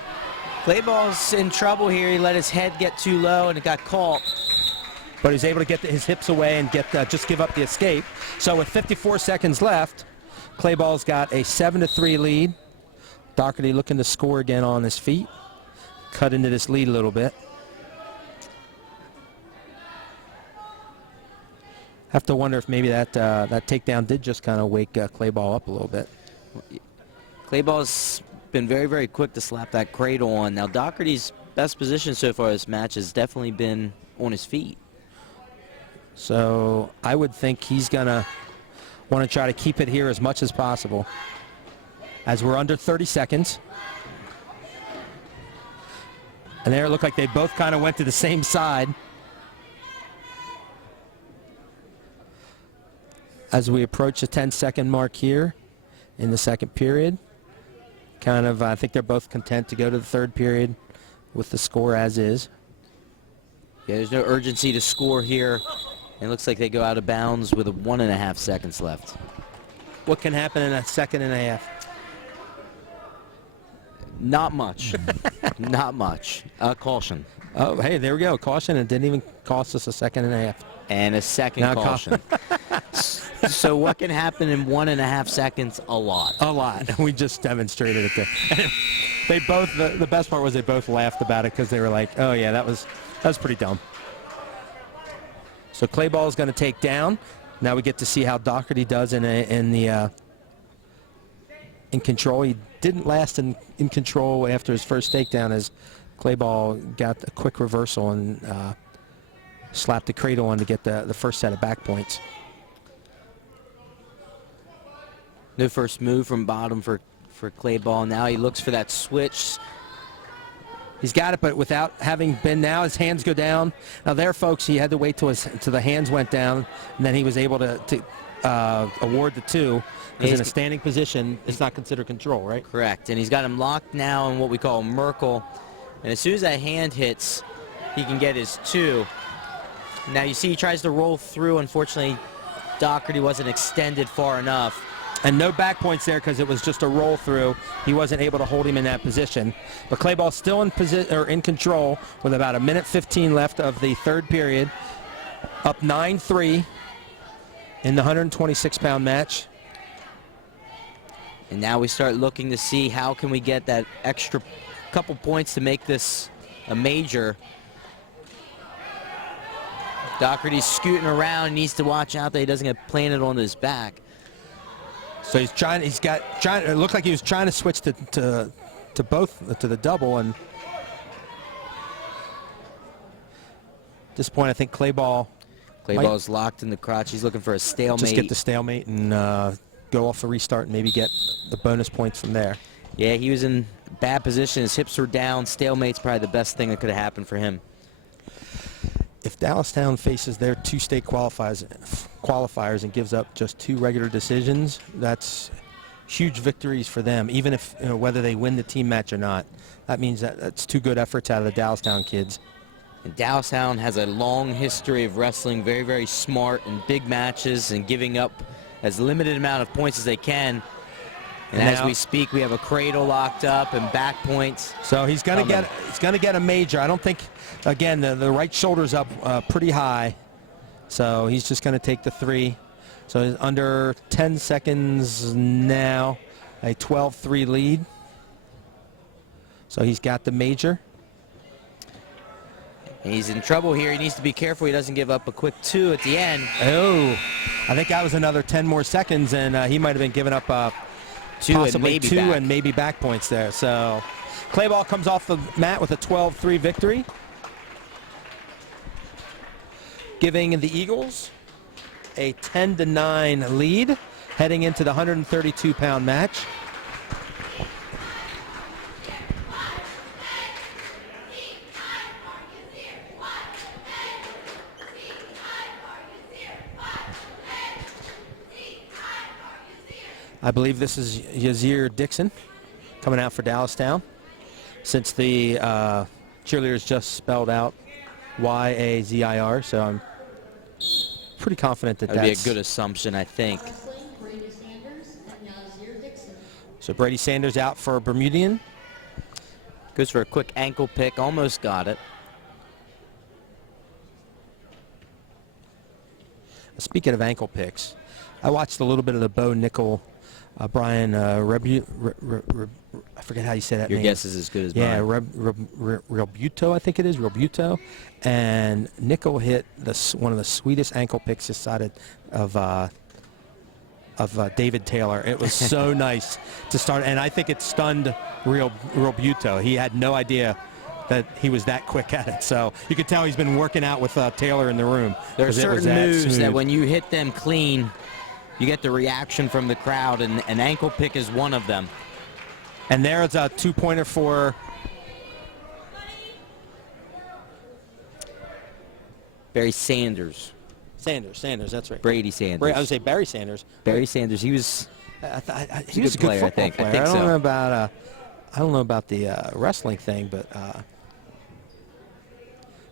Clayball's in trouble here. He let his head get too low and it got caught. But he's able to get his hips away and just give up the escape. So with 54 seconds left, Clayball's got a 7-3 lead. Daugherty looking to score again on his feet. Cut into this lead a little bit. Have to wonder if maybe that takedown did just kind of wake Clayball up a little bit. Clayball's been very, very quick to slap that cradle on. Now Daugherty's best position so far this match has definitely been on his feet. So I would think he's going to want to try to keep it here as much as possible, as we're under 30 seconds. And there it looked like they both kind of went to the same side. As we approach the 10-second mark here in the second period, I think they're both content to go to the third period with the score as is. Yeah, there's no urgency to score here. It looks like they go out of bounds with 1.5 seconds left. What can happen in a second and a half? Not much. Not much. Caution. Oh, hey, there we go. Caution. It didn't even cost us a second and a half. And a second caution. So what can happen in 1.5 seconds? A lot. A lot. We just demonstrated it there. They both, the best part was they both laughed about it because they were like, oh yeah, that was pretty dumb. So Clayball is going to take down. Now we get to see how Daugherty does in control. He didn't last in control after his first takedown, as Clayball got a quick reversal and slapped the cradle on to get the first set of back points. No first move from bottom for Clayball. Now he looks for that switch. He's got it, but without having been, now his hands go down. Now there, folks, he had to wait till the hands went down, and then he was able to award the 2. Because in a standing position, it's not considered control, right? Correct, and he's got him locked now in what we call Merkle. And as soon as that hand hits, he can get his 2. Now you see he tries to roll through. Unfortunately, Daugherty wasn't extended far enough. And no back points there because it was just a roll through. He wasn't able to hold him in that position. But Clayball still in control with about 1:15 left of the third period. Up 9-3 in the 126-pound match. And now we start looking to see how can we get that extra couple points to make this a major. Daugherty's scooting around, needs to watch out that he doesn't get planted on his back. So he's trying. It looked like he was trying to switch to the double, and at this point, I think Clayball's locked in the crotch. He's looking for a stalemate. Just get the stalemate and go off the restart and maybe get the bonus points from there. Yeah, he was in bad position. His hips were down. Stalemate's probably the best thing that could have happened for him. If Dallastown faces their two state qualifiers and gives up just 2 regular decisions, that's huge victories for them, even if, whether they win the team match or not. That means that's 2 good efforts out of the Dallastown kids. And Dallastown has a long history of wrestling very, very smart in big matches and giving up as limited amount of points as they can. And as we speak, we have a cradle locked up and back points. So he's going to get a major. I don't think, again, the right shoulder's up pretty high. So he's just going to take the 3. So he's under 10 seconds now, a 12-3 lead. So he's got the major. And he's in trouble here. He needs to be careful he doesn't give up a quick 2 at the end. Oh, I think that was another 10 more seconds, and he might have been giving up possibly 2 and maybe back points there. So Clayball comes off the mat with a 12-3 victory, giving the Eagles a 10-9 lead heading into the 132-pound match. I believe this is Yazir Dixon coming out for Dallastown, since the cheerleaders just spelled out Y-A-Z-I-R, so I'm pretty confident that that'd that's be a good assumption, I think. So Brady Sanders out for Bermudian. Goes for a quick ankle pick, almost got it. Speaking of ankle picks, I watched a little bit of the Bo Nickel, Brian I forget how you say that Your name. guess is as good as mine. Yeah, Realbuto, I think it is, Realbuto. And Nickel hit one of the sweetest ankle picks this side of David Taylor. It was so nice to start, and I think it stunned Realbuto. He had no idea that he was that quick at it. So you could tell he's been working out with Taylor in the room. There are certain moves smooth that when you hit them clean, you get the reaction from the crowd, and an ankle pick is one of them. And there's a 2-pointer for Barry Sanders. Sanders, that's right. Brady Sanders. I would say Barry Sanders. Barry Sanders, he was he was a good player, football I think. player. I think so. I don't know about the wrestling thing, but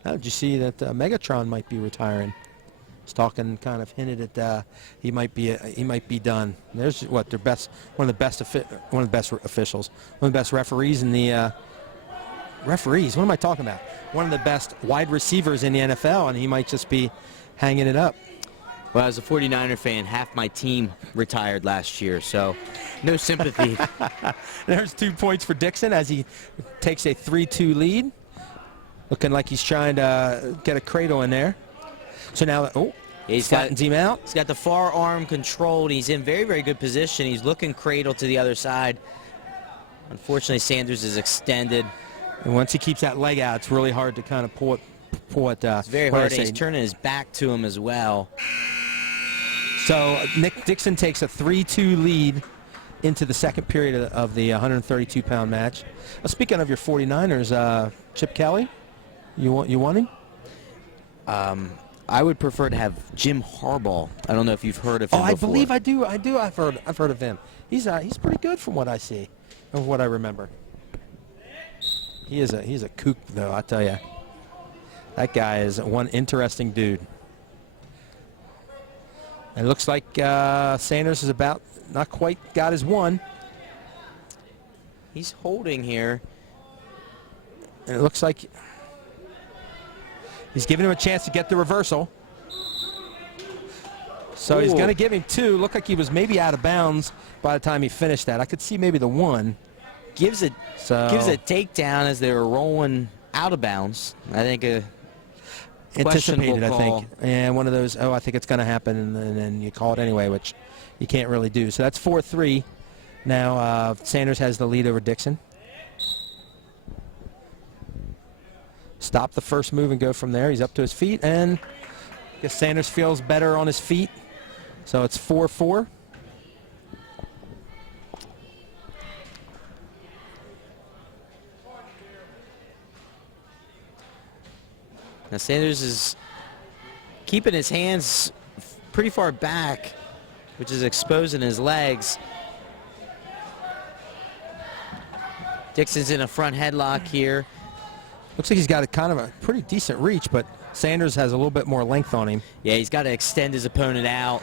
did you see that Megatron might be retiring? He's talking, kind of hinted at he might be done. There's one of the best officials, one of the best referees in the referees. What am I talking about? One of the best wide receivers in the NFL, and he might just be hanging it up. Well, as a 49er fan, half my team retired last year, so no sympathy. There's 2 points for Dixon as he takes a 3-2 lead. Looking like he's trying to get a cradle in there. So now, he's flattens him out. He's got the far arm controlled. He's in very, very good position. He's looking cradle to the other side. Unfortunately, Sanders is extended. And once he keeps that leg out, it's really hard to kind of pull it. It's very hard. He's turning his back to him as well. So Nick Dixon takes a 3-2 lead into the second period of the 132-pound match. Speaking of your 49ers, Chip Kelly, you want him? I would prefer to have Jim Harbaugh. I don't know if you've heard of him before. I believe I do. I've heard of him. He's pretty good from what I see, of what I remember. He's a kook though, I tell you. That guy is one interesting dude. And it looks like Sanders is about not quite got his one. He's holding here. And it looks like he's giving him a chance to get the reversal. So he's going to give him 2. Looked like he was maybe out of bounds by the time he finished that. I could see maybe the 1. Gives a takedown as they were rolling out of bounds. I think anticipated, I call. think. And one of those, oh, I think it's going to happen, and then you call it anyway, which you can't really do. So that's 4-3. Now Sanders has the lead over Dixon. Stop the first move and go from there. He's up to his feet, and I guess Sanders feels better on his feet. So it's 4-4. Now Sanders is keeping his hands pretty far back, which is exposing his legs. Dixon's in a front headlock here. Looks like he's got a kind of a pretty decent reach, but Sanders has a little bit more length on him. Yeah, he's got to extend his opponent out.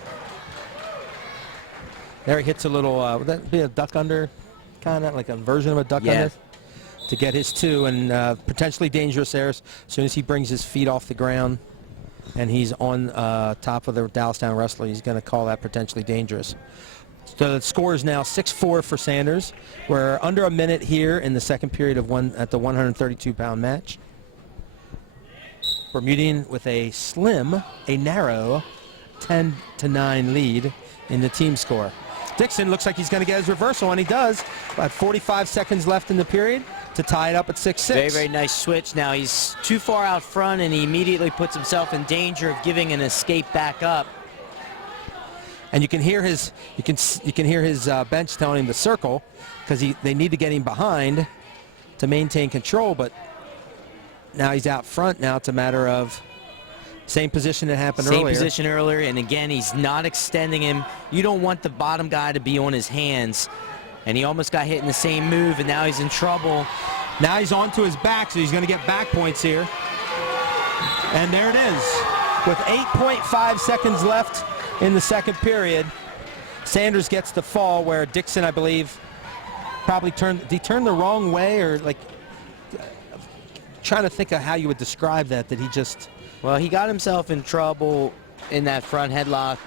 There he hits a little, would that be a duck under, kind of like a version of a duck under? To get his 2, and potentially dangerous there as soon as he brings his feet off the ground and he's on top of the Dallastown wrestler. He's going to call that potentially dangerous. So the score is now 6-4 for Sanders. We're under a minute here in the second period of at the 132-pound match. Bermudian with a narrow 10-9 lead in the team score. Dixon looks like he's going to get his reversal, and he does. About 45 seconds left in the period to tie it up at 6-6. Very, very nice switch. Now he's too far out front, and he immediately puts himself in danger of giving an escape back up. And you can hear his bench telling him to circle, because they need to get him behind to maintain control. But now he's out front. Now it's a matter of same position that happened earlier. Same position earlier, and again, he's not extending him. You don't want the bottom guy to be on his hands. And he almost got hit in the same move, and now he's in trouble. Now he's onto his back, so he's going to get back points here. And there it is. With 8.5 seconds left in the second period, Sanders gets the fall where Dixon, I believe, probably turned the wrong way, or like trying to think of how you would describe that he just... Well, he got himself in trouble in that front headlock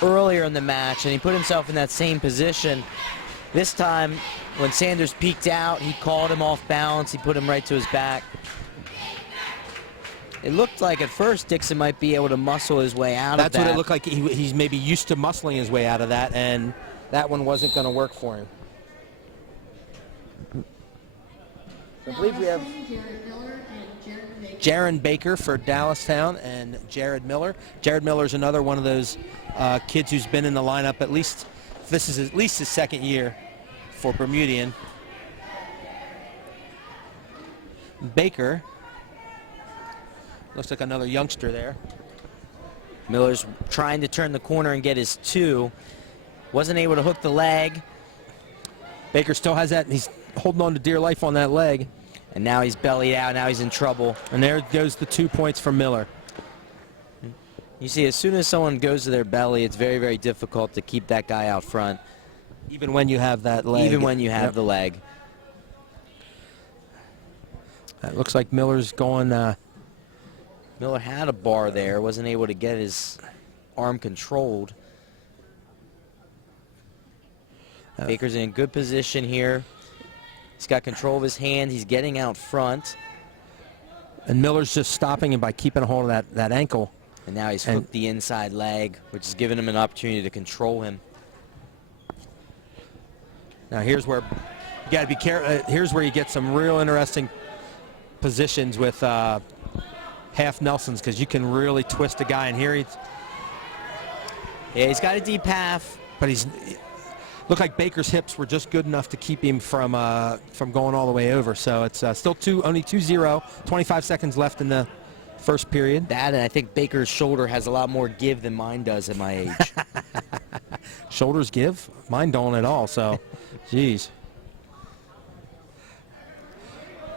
earlier in the match, and he put himself in that same position. This time, when Sanders peeked out, he called him off balance. He put him right to his back. It looked like at first Dixon might be able to muscle his way out of that. That's what it looked like. He's maybe used to muscling his way out of that, and that one wasn't going to work for him. I believe we have Jaron Baker for Dallastown and Jared Miller. Jared Miller is another one of those kids who's been in the lineup at least. This is at least his second year for Bermudian. Baker looks like another youngster there. Miller's trying to turn the corner and get his 2. Wasn't able to hook the leg. Baker still has that, and he's holding on to dear life on that leg. And now he's bellied out. Now he's in trouble. And there goes the 2 points for Miller. You see, as soon as someone goes to their belly, it's very, very difficult to keep that guy out front. Even when you have that leg. Even when you have the leg. That looks like Miller's going... Miller had a bar there, wasn't able to get his arm controlled. Baker's in good position here. He's got control of his hand. He's getting out front. And Miller's just stopping him by keeping a hold of that ankle. And now he's hooked the inside leg, which is giving him an opportunity to control him. Now here's where you got to be careful. Here's where you get some real interesting positions with half Nelsons, because you can really twist a guy. And here he's got a deep half, but looked like Baker's hips were just good enough to keep him from going all the way over. So it's still only 2-0. 25 seconds left in the first period. That, and I think Baker's shoulder has a lot more give than mine does at my age. Shoulders give? Mine don't at all, so geez.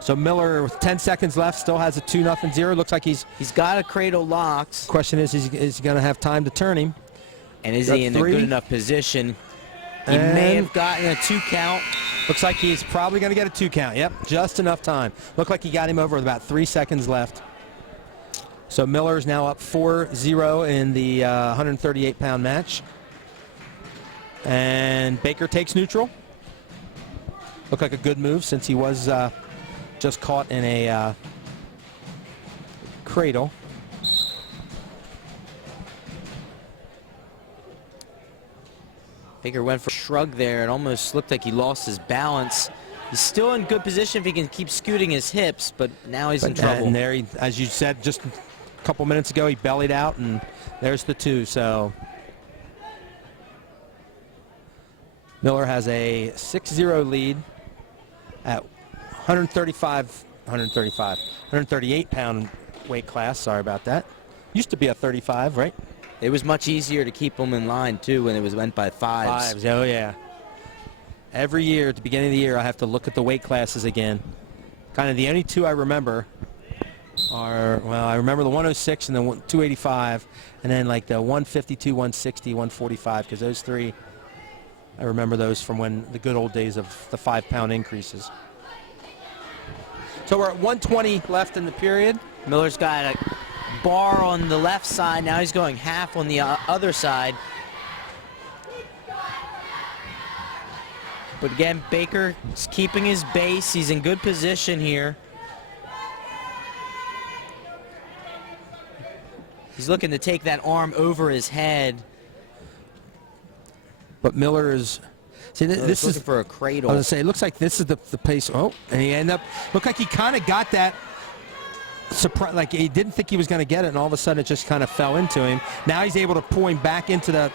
So Miller, with 10 seconds left, still has a 2-0. Looks like he's got a cradle locked. Question is he going to have time to turn him? And is Got he in a 3. good enough position? He may have gotten a 2 count. Looks like he's probably going to get a 2 count. Yep, just enough time. Looked like he got him over with about 3 seconds left. So Miller's now up 4-0 in the 138-pound match. And Baker takes neutral. Looked like a good move since he was just caught in a cradle. Baker went for a shrug there. It almost looked like he lost his balance. He's still in good position if he can keep scooting his hips, but now he's in trouble. And there, he, as you said just a couple minutes ago, he bellied out, and there's the 2. So Miller has a 6-0 lead at 138-pound weight class. Sorry about that. Used to be a 35, right? It was much easier to keep him in line, too, when it went by 5s. Oh, yeah. Every year, at the beginning of the year, I have to look at the weight classes again. Kind of the only 2 I remember are, well, I remember the 106 and the 285, and then like the 152, 160, 145, because those 3, I remember those from when the good old days of the 5-pound increases. So we're at 120 left in the period. Miller's got a bar on the left side. Now he's going half on the other side. But again, Baker's keeping his base. He's in good position here. He's looking to take that arm over his head. But Miller is... See, this is looking for a cradle. I was going to say, it looks like this is the pace. Oh, and he ended up... Looked like he kind of got that... Surprise, like he didn't think he was going to get it, and all of a sudden it just kind of fell into him. Now he's able to pull him back into the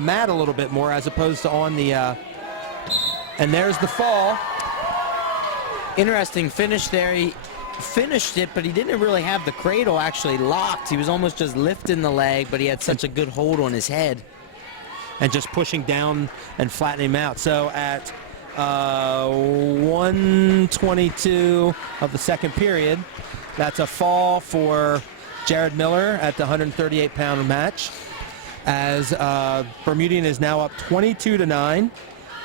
mat a little bit more, as opposed to on the... and there's the fall. Interesting finish there. He finished it, but he didn't really have the cradle actually locked. He was almost just lifting the leg, but he had such a good hold on his head. And just pushing down and flattening him out. So at 1:22 of the second period, that's a fall for Jared Miller at the 138-pound match, as Bermudian is now up 22-9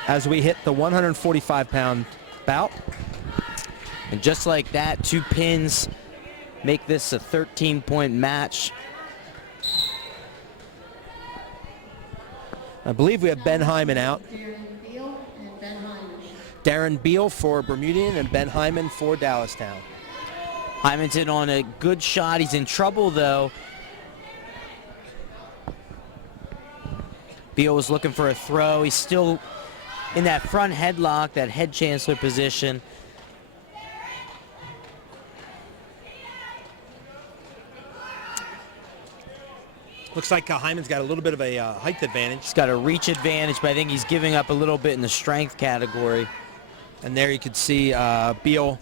as we hit the 145-pound bout. And just like that, 2 pins make this a 13-point match. I believe we have Ben Hyman out. Darren Beal for Bermudian and Ben Hyman for Dallastown. Hyman's in on a good shot. He's in trouble, though. Beal was looking for a throw. He's still in that front headlock, that head chancellor position. Looks like Hyman's got a little bit of a height advantage. He's got a reach advantage, but I think he's giving up a little bit in the strength category. And there you could see Beal.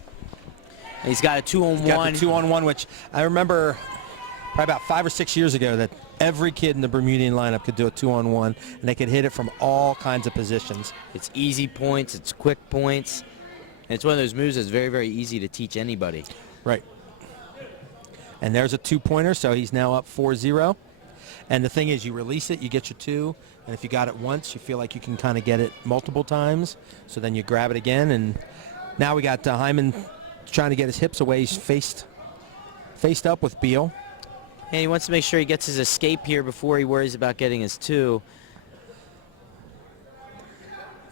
He's got a 2-on-1. He's got the 2-on-1, which I remember probably about 5 or 6 years ago that every kid in the Bermudian lineup could do a 2-on-1, and they could hit it from all kinds of positions. It's easy points. It's quick points. And it's one of those moves that's very, very easy to teach anybody. Right. And there's a 2-pointer, so he's now up 4-0. And the thing is, you release it, you get your 2, and if you got it once, you feel like you can kind of get it multiple times. So then you grab it again, and now we got Hyman trying to get his hips away. He's faced up with Beal. And he wants to make sure he gets his escape here before he worries about getting his 2.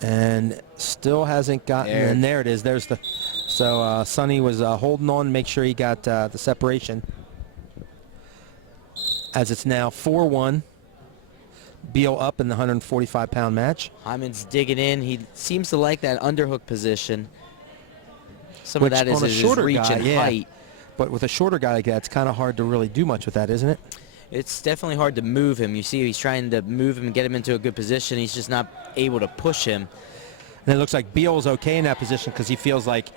And still hasn't gotten, and there it is. There's the, so Sonny was holding on to make sure he got the separation. As it's now 4-1. Beal up in the 145-pound match. Hyman's digging in. He seems to like that underhook position. Some of that is his reach and height. But with a shorter guy like that, it's kind of hard to really do much with that, isn't it? It's definitely hard to move him. You see he's trying to move him and get him into a good position. He's just not able to push him. And it looks like Beal's okay in that position because he feels like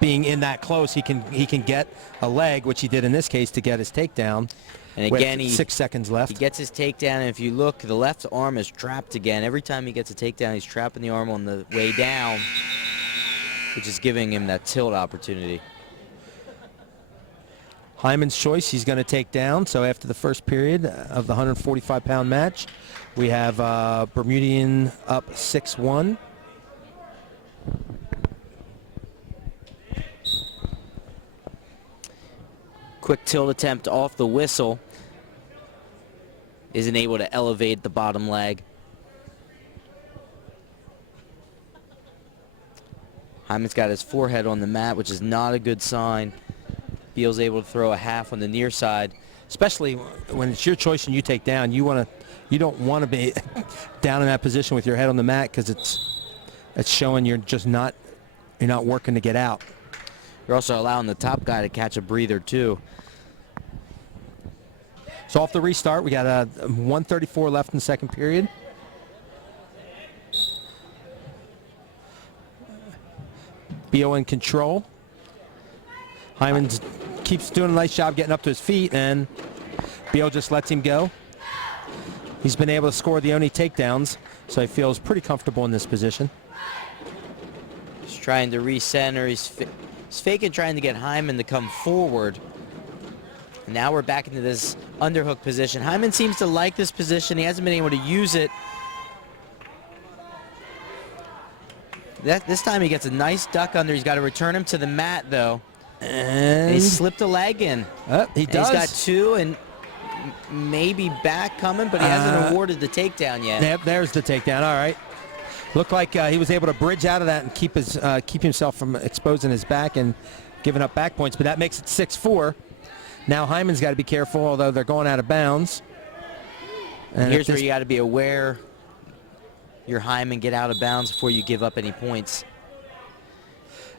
being in that close, he can get a leg, which he did in this case to get his takedown. And again, with 6 seconds left. He gets his takedown, and if you look, the left arm is trapped again. Every time he gets a takedown, he's trapping the arm on the way down, which is giving him that tilt opportunity. Hyman's choice, he's going to take down. So after the first period of the 145-pound match, we have Bermudian up 6-1. Quick tilt attempt off the whistle. Isn't able to elevate the bottom leg. Hyman's got his forehead on the mat, which is not a good sign. Beal's able to throw a half on the near side. Especially when it's your choice and you take down, you don't want to be down in that position with your head on the mat, because it's showing you're not working to get out. You're also allowing the top guy to catch a breather too. So off the restart, we got 1:34 left in the second period. Beal in control. Hyman keeps doing a nice job getting up to his feet, and Beal just lets him go. He's been able to score the only takedowns, so he feels pretty comfortable in this position. He's trying to recenter. He's faking, trying to get Hyman to come forward. And now we're back into this underhook position. Hyman seems to like this position. He hasn't been able to use it. This time he gets a nice duck under. He's got to return him to the mat, though. And he slipped a leg in. He does. He's got two and maybe back coming, but he hasn't awarded the takedown yet. Yep, there's the takedown. All right. Looked like he was able to bridge out of that and keep himself from exposing his back and giving up back points, but that makes it 6-4. Now Hyman's got to be careful, although they're going out of bounds. And here's where you got to be aware your Hyman get out of bounds before you give up any points.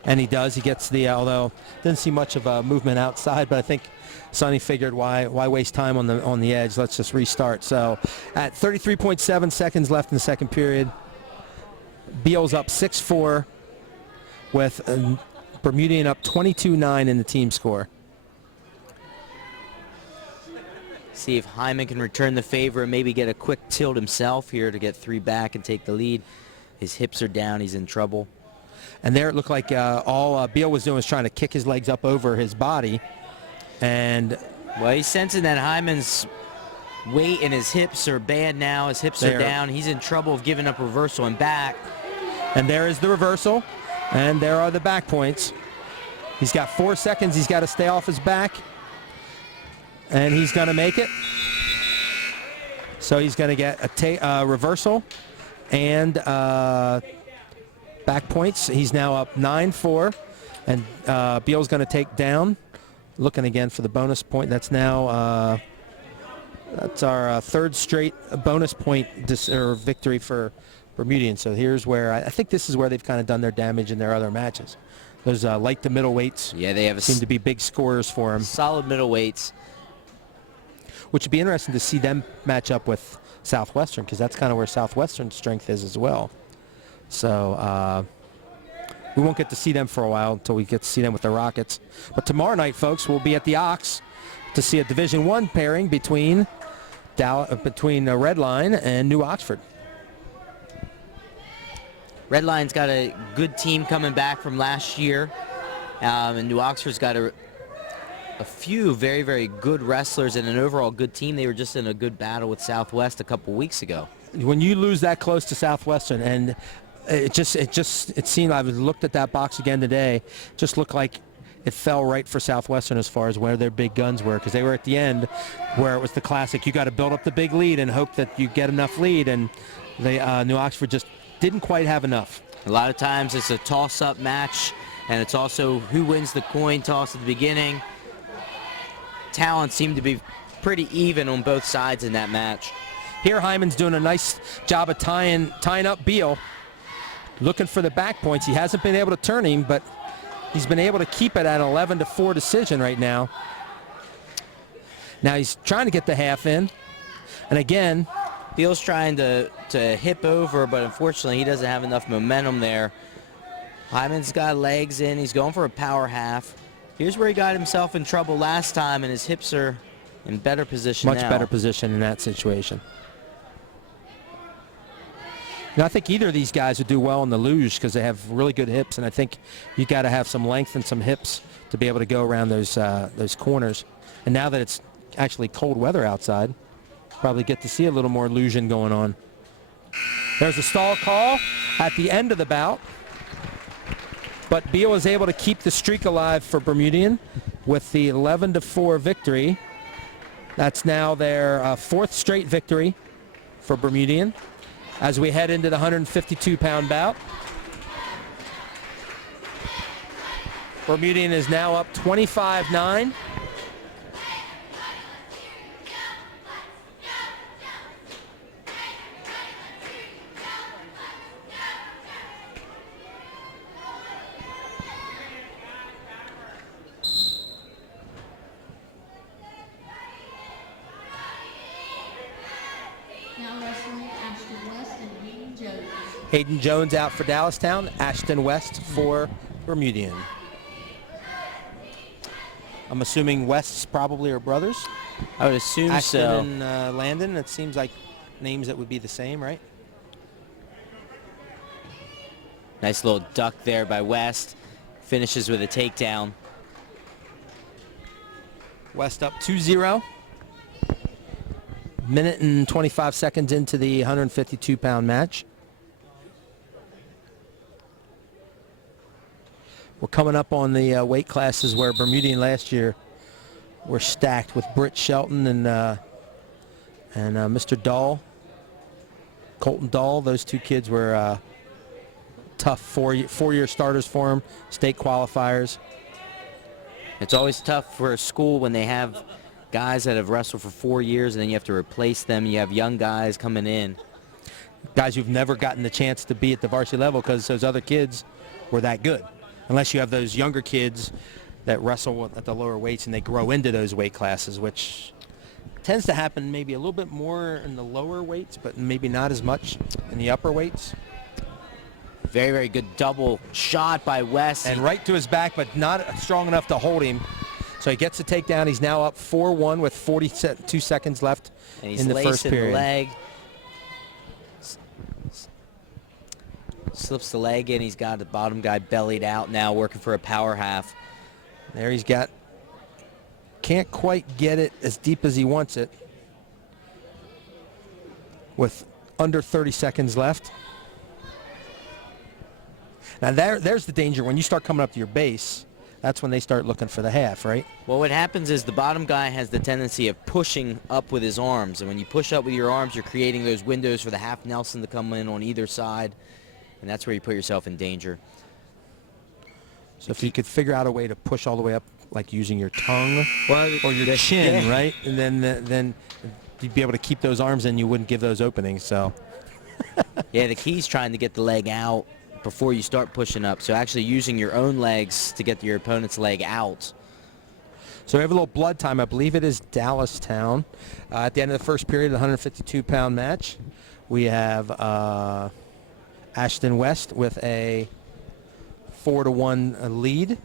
And he does. He gets the, although didn't see much of a movement outside, but I think Sonny figured why waste time on the edge. Let's just restart. So at 33.7 seconds left in the second period, Beal's up 6-4 with Bermudian up 22-9 in the team score. See if Hyman can return the favor and maybe get a quick tilt himself here to get 3 back and take the lead. His hips are down. He's in trouble. And there it looked like all Beal was doing was trying to kick his legs up over his body. And well, he's sensing that Hyman's weight and his hips are bad now. His hips are down. He's in trouble of giving up reversal and back. And there is the reversal. And there are the back points. He's got 4 seconds. He's got to stay off his back. And he's going to make it. So he's going to get a reversal and back points. He's now up 9-4. And Beal's going to take down. Looking again for the bonus point. That's now that's our third straight bonus point victory for Bermudian. So here's where I think this is where they've kind of done their damage in their other matches. Those light to middleweights. Yeah, they have seem to be big scorers for them. Solid middleweights. Which would be interesting to see them match up with Southwestern, because that's kind of where Southwestern's strength is as well. So we won't get to see them for a while until we get to see them with the Rockets. But tomorrow night, folks, we'll be at the Ox to see a Division I pairing between Redline and New Oxford. Redline's got a good team coming back from last year, and New Oxford's got a few very, very good wrestlers and an overall good team. They were just in a good battle with Southwest a couple weeks ago. When you lose that close to Southwestern, and it seemed, I looked at that box again today, just looked like it fell right for Southwestern as far as where their big guns were, because they were at the end where it was the classic, you got to build up the big lead and hope that you get enough lead, and New Oxford just didn't quite have enough. A lot of times it's a toss-up match, and it's also who wins the coin toss at the beginning. Talent seemed to be pretty even on both sides in that match. Here Hyman's doing a nice job of tying up Beal, looking for the back points. He hasn't been able to turn him, but he's been able to keep it at an 11-4 decision right now. Now he's trying to get the half in, and again, Beal's trying to hip over, but unfortunately he doesn't have enough momentum there. Hyman's got legs in. He's going for a power half. Here's where he got himself in trouble last time, and his hips are in better position now. Much better position in that situation. I think either of these guys would do well in the luge because they have really good hips, and I think you got to have some length and some hips to be able to go around those corners. And now that it's actually cold weather outside, probably get to see a little more lugeing going on. There's a stall call at the end of the bout, but Beal was able to keep the streak alive for Bermudian with the 11-4 victory. That's now their fourth straight victory for Bermudian as we head into the 152-pound bout. Bermudian is now up 25-9. Now wrestling Ashton West and Hayden Jones. Hayden Jones out for Dallastown, Ashton West for Bermudian. I'm assuming Wests probably are brothers. I would assume Ashton so. and Landon, it seems like names that would be the same, right? Nice little duck there by West. Finishes with a takedown. West up 2-0. Minute and 25 seconds into the 152-pound match. We're coming up on the weight classes where Bermudian last year were stacked with Britt Shelton and Mr. Dahl, Colton Dahl. Those two kids were tough four-year starters for them, state qualifiers. It's always tough for a school when they have guys that have wrestled for 4 years and then you have to replace them. You have young guys coming in. Guys who've never gotten the chance to be at the varsity level because those other kids were that good. Unless you have those younger kids that wrestle at the lower weights and they grow into those weight classes, which tends to happen maybe a little bit more in the lower weights, but maybe not as much in the upper weights. Very, very good double shot by West. And right to his back, but not strong enough to hold him. So he gets the takedown. He's now up 4-1 with 42 seconds left in the first period. The leg. Slips the leg in. He's got the bottom guy bellied out now, working for a power half. There he's got, can't quite get it as deep as he wants it with under 30 seconds left. Now there's the danger. When you start coming up to your base, that's when they start looking for the half, right? Well, what happens is the bottom guy has the tendency of pushing up with his arms. And when you push up with your arms, you're creating those windows for the half Nelson to come in on either side. And that's where you put yourself in danger. So if you could figure out a way to push all the way up, like using your tongue or your chin, right? And then you'd be able to keep those arms in. You wouldn't give those openings. So yeah, the key's trying to get the leg out before you start pushing up. So actually using your own legs to get your opponent's leg out. So we have a little blood time. I believe it is Dallastown. At the end of the first period, the 152-pound match, we have Ashton West with a 4-1 lead.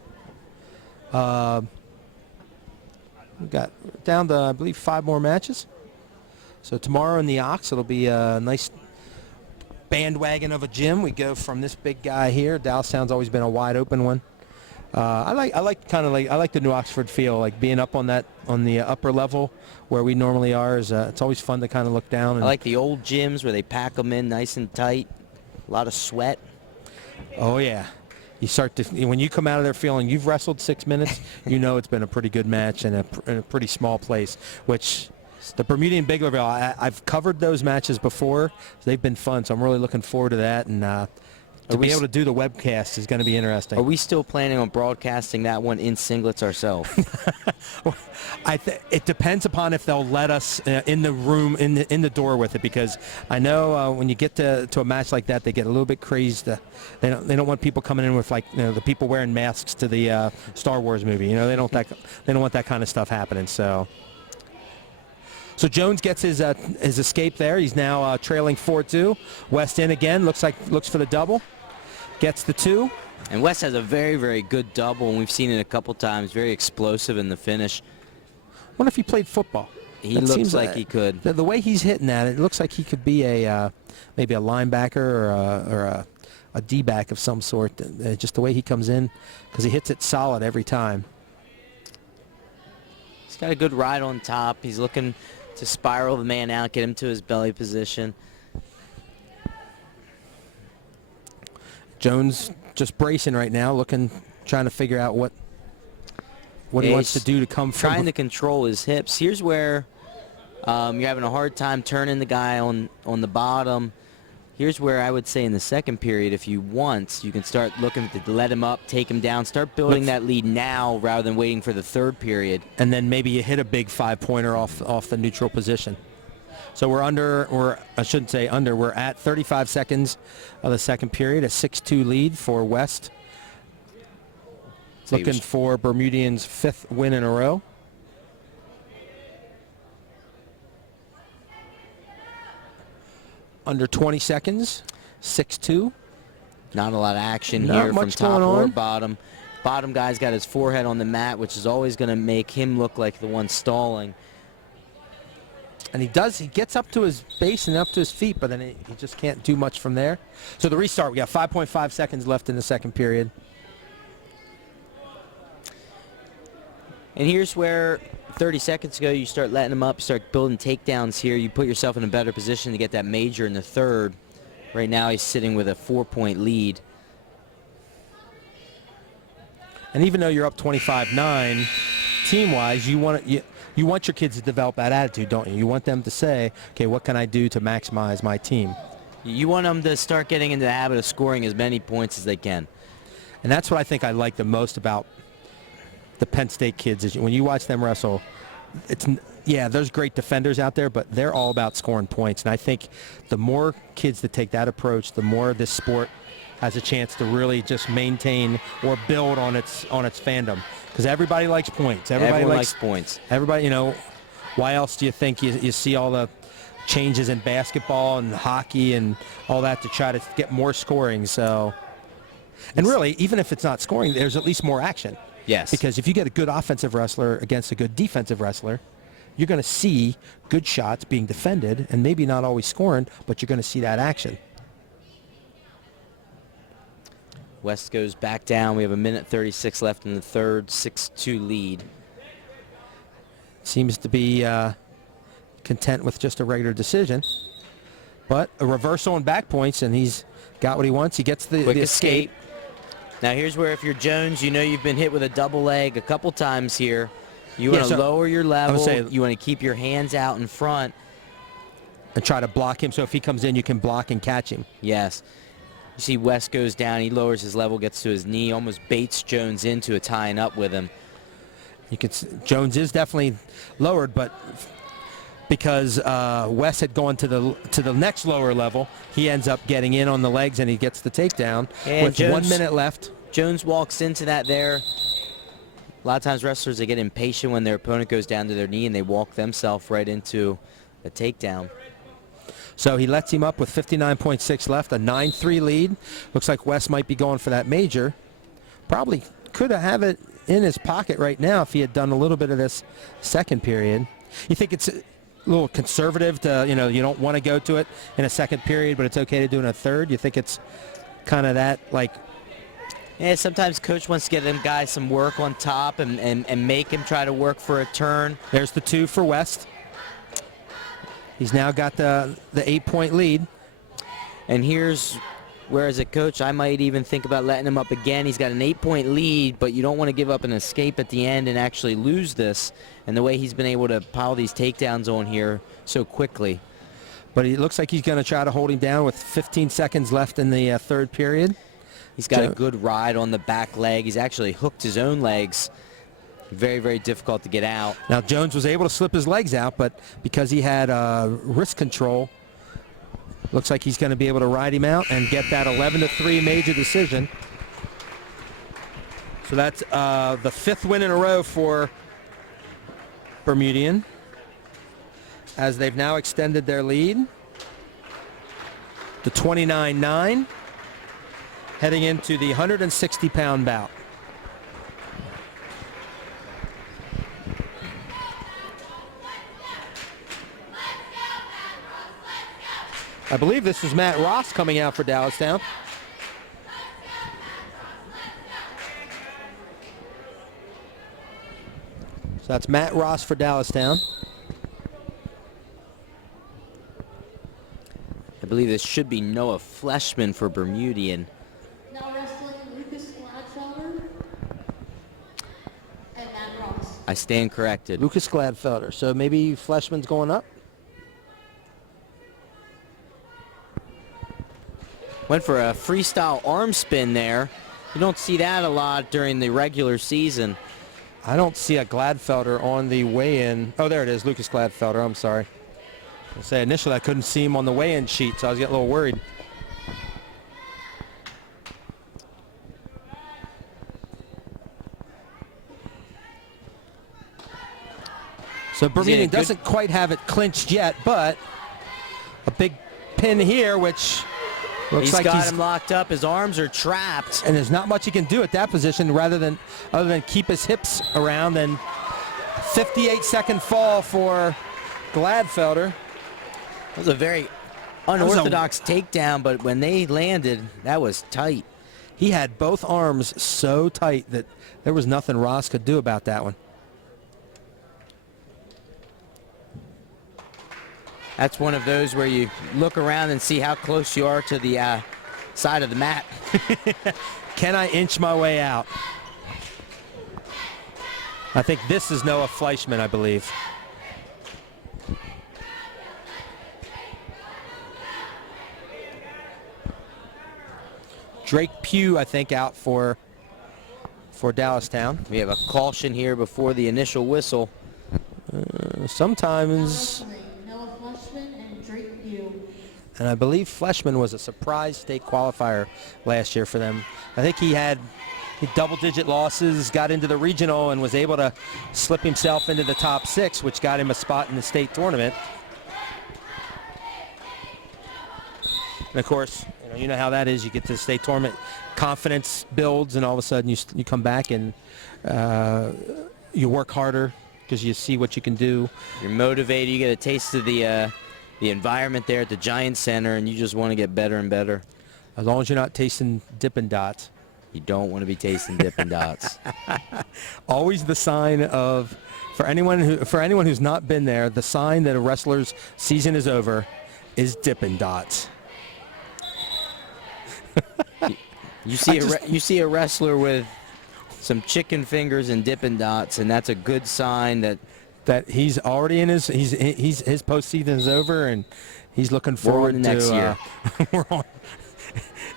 We've got down to, I believe, 5 more matches. So tomorrow in the Ox, it'll be a nice bandwagon of a gym. We go from this big guy here. Dallastown's always been a wide open one. I like the New Oxford feel, like being up on the upper level where we normally are. It's always fun to kind of look down. And I like the old gyms where they pack them in nice and tight. A lot of sweat. Oh yeah, you start to, when you come out of there feeling you've wrestled 6 minutes, you know it's been a pretty good match in a pretty small place. Which the Bermudian Biglerville, I've covered those matches before. They've been fun, so I'm really looking forward to that. And to be able to do the webcast is going to be interesting. Are we still planning on broadcasting that one in singlets ourselves? It depends upon if they'll let us in the room, in the door with it, because I know when you get to a match like that, they get a little bit crazed. They don't want people coming in with, like, the people wearing masks to the Star Wars movie. They don't want that kind of stuff happening. So Jones gets his escape there. He's now trailing 4-2. West in again. Looks for the double. Gets the 2. And West has a very, very good double, and we've seen it a couple times. Very explosive in the finish. I wonder if he played football. He That looks seems like he could. The way he's hitting that, it looks like he could be a maybe a linebacker or a D-back of some sort. Just the way he comes in, because he hits it solid every time. He's got a good ride on top. He's looking to spiral the man out, get him to his belly position. Jones just bracing right now, trying to figure out what he wants to do to come from. Trying to control his hips. Here's where you're having a hard time turning the guy on the bottom. Here's where I would say in the second period, if you want, you can start looking to let him up, take him down, start building that lead now rather than waiting for the third period. And then maybe you hit a big 5-pointer off the neutral position. So we're we're at 35 seconds of the second period, a 6-2 lead for West. Looking for Bermudian's 5th win in a row. Under 20 seconds, 6-2. Not a lot of action Not here from much top going or on. bottom. Bottom guy's got his forehead on the mat, which is always going to make him look like the one stalling. And he gets up to his base and up to his feet, but then he just can't do much from there. So the restart, we got 5.5 seconds left in the second period. And here's where 30 seconds ago you start letting him up, you start building takedowns here. You put yourself in a better position to get that major in the third. Right now he's sitting with a 4-point lead. And even though you're up 25-9, team-wise, you want your kids to develop that attitude, don't you? You want them to say, okay, what can I do to maximize my team? You want them to start getting into the habit of scoring as many points as they can. And that's what I think I like the most about the Penn State kids is when you watch them wrestle, there's great defenders out there, but they're all about scoring points. And I think the more kids that take that approach, the more this sport has a chance to really just maintain or build on its fandom. Because everybody likes points. Everyone likes points. Everybody, why else do you think you see all the changes in basketball and hockey and all that to try to get more scoring? So, and really, even if it's not scoring, there's at least more action. Yes. Because if you get a good offensive wrestler against a good defensive wrestler, you're going to see good shots being defended and maybe not always scoring, but you're going to see that action. West goes back down. We have 1:36 left in the third, 6-2 lead. Seems to be content with just a regular decision. But a reversal and back points, and he's got what he wants. He gets the escape. Now here's where if you're Jones, you know you've been hit with a double leg a couple times here. You want to lower your level. You want to keep your hands out in front. And try to block him, so if he comes in, you can block and catch him. Yes. You see West goes down. He lowers his level, gets to his knee, almost baits Jones into a tying up with him. Jones is definitely lowered, but because West had gone to the next lower level, he ends up getting in on the legs and he gets the takedown with Jones, 1 minute left. Jones walks into that there. A lot of times wrestlers, they get impatient when their opponent goes down to their knee and they walk themselves right into a takedown. So he lets him up with 59.6 left, a 9-3 lead. Looks like West might be going for that major. Probably could have it in his pocket right now if he had done a little bit of this second period. You think it's a little conservative to, you don't want to go to it in a second period, but it's okay to do it in a third? You think it's kind of that, like... Yeah, sometimes coach wants to get them guys some work on top and make him try to work for a turn. There's the 2 for West. He's now got the 8-point lead. And here's where, as a coach, I might even think about letting him up again. He's got an 8-point lead, but you don't want to give up an escape at the end and actually lose this. And the way he's been able to pile these takedowns on here so quickly. But it looks like he's going to try to hold him down with 15 seconds left in the third period. He's got a good ride on the back leg. He's actually hooked his own legs. Very, very difficult to get out. Now, Jones was able to slip his legs out, but because he had wrist control, looks like he's going to be able to ride him out and get that 11-3 major decision. So that's the 5th win in a row for Bermudian, as they've now extended their lead to 29-9, heading into the 160-pound bout. I believe this is Matt Ross coming out for Dallastown. So that's Matt Ross for Dallastown. I believe this should be Noah Fleshman for Bermudian. Now wrestling Lucas Gladfelter and Matt Ross. I stand corrected. Lucas Gladfelter. So maybe Fleshman's going up. Went for a freestyle arm spin there. You don't see that a lot during the regular season. I don't see a Gladfelter on the weigh-in. Oh, there it is, Lucas Gladfelter. I'm sorry. I'll say initially I couldn't see him on the weigh-in sheet, so I was getting a little worried. So Bermudian doesn't quite have it clinched yet, but a big pin here, which looks like he's got him locked up. His arms are trapped. And there's not much he can do at that position other than keep his hips around. And 58-second fall for Gladfelter. That was a very unorthodox takedown, but when they landed, that was tight. He had both arms so tight that there was nothing Ross could do about that one. That's one of those where you look around and see how close you are to the side of the mat. Can I inch my way out? I think this is Noah Fleshman, I believe. Drake Pugh, I think, out for Dallastown. We have a caution here before the initial whistle. Sometimes... Noah Fleshman and Drake Beal. And I believe Fleshman was a surprise state qualifier last year for them. I think he had double-digit losses, got into the regional, and was able to slip himself into the top 6, which got him a spot in the state tournament. And of course, you know how that is. You get to the state tournament, confidence builds, and all of a sudden you come back and you work harder because you see what you can do. You're motivated. You get a taste of the environment there at the Giant Center, and you just want to get better and better. As long as you're not tasting Dippin' Dots. You don't want to be tasting Dippin' Dots. Always the sign of, for anyone who's not been there, the sign that a wrestler's season is over is Dippin' Dots. You see a wrestler with some chicken fingers and Dippin' Dots, and that's a good sign that he's already in his postseason is over, and he's looking forward to next year.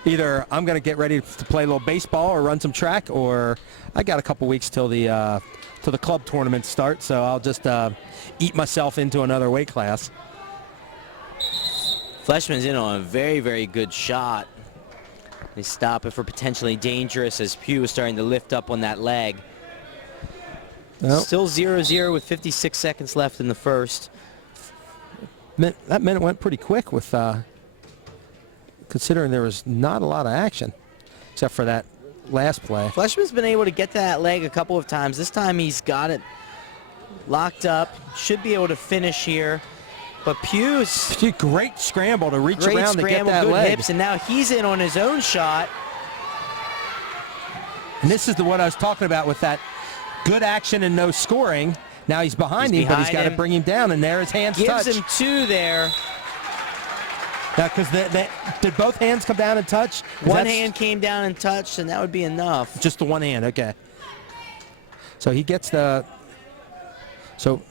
Either I'm going to get ready to play a little baseball or run some track, or I got a couple weeks till the club tournament starts, so I'll just eat myself into another weight class. Fleshman's in on a very, very good shot. They stop it for potentially dangerous as Pugh was starting to lift up on that leg. Nope. Still 0-0 with 56 seconds left in the first. That minute went pretty quick with considering there was not a lot of action except for that last play. Fleshman's been able to get to that leg a couple of times. This time he's got it locked up. Should be able to finish here. But Pugh's great scramble to reach around to get that good leg. Hips, and now he's in on his own shot. And this is what I was talking about with that good action and no scoring. Now he's behind him, but he's got to bring him down, and there his hands touch. Gives him 2 there. Now, because did both hands come down and touch? One hand came down and touched, and that would be enough. Just the one hand, okay. So he gets the... So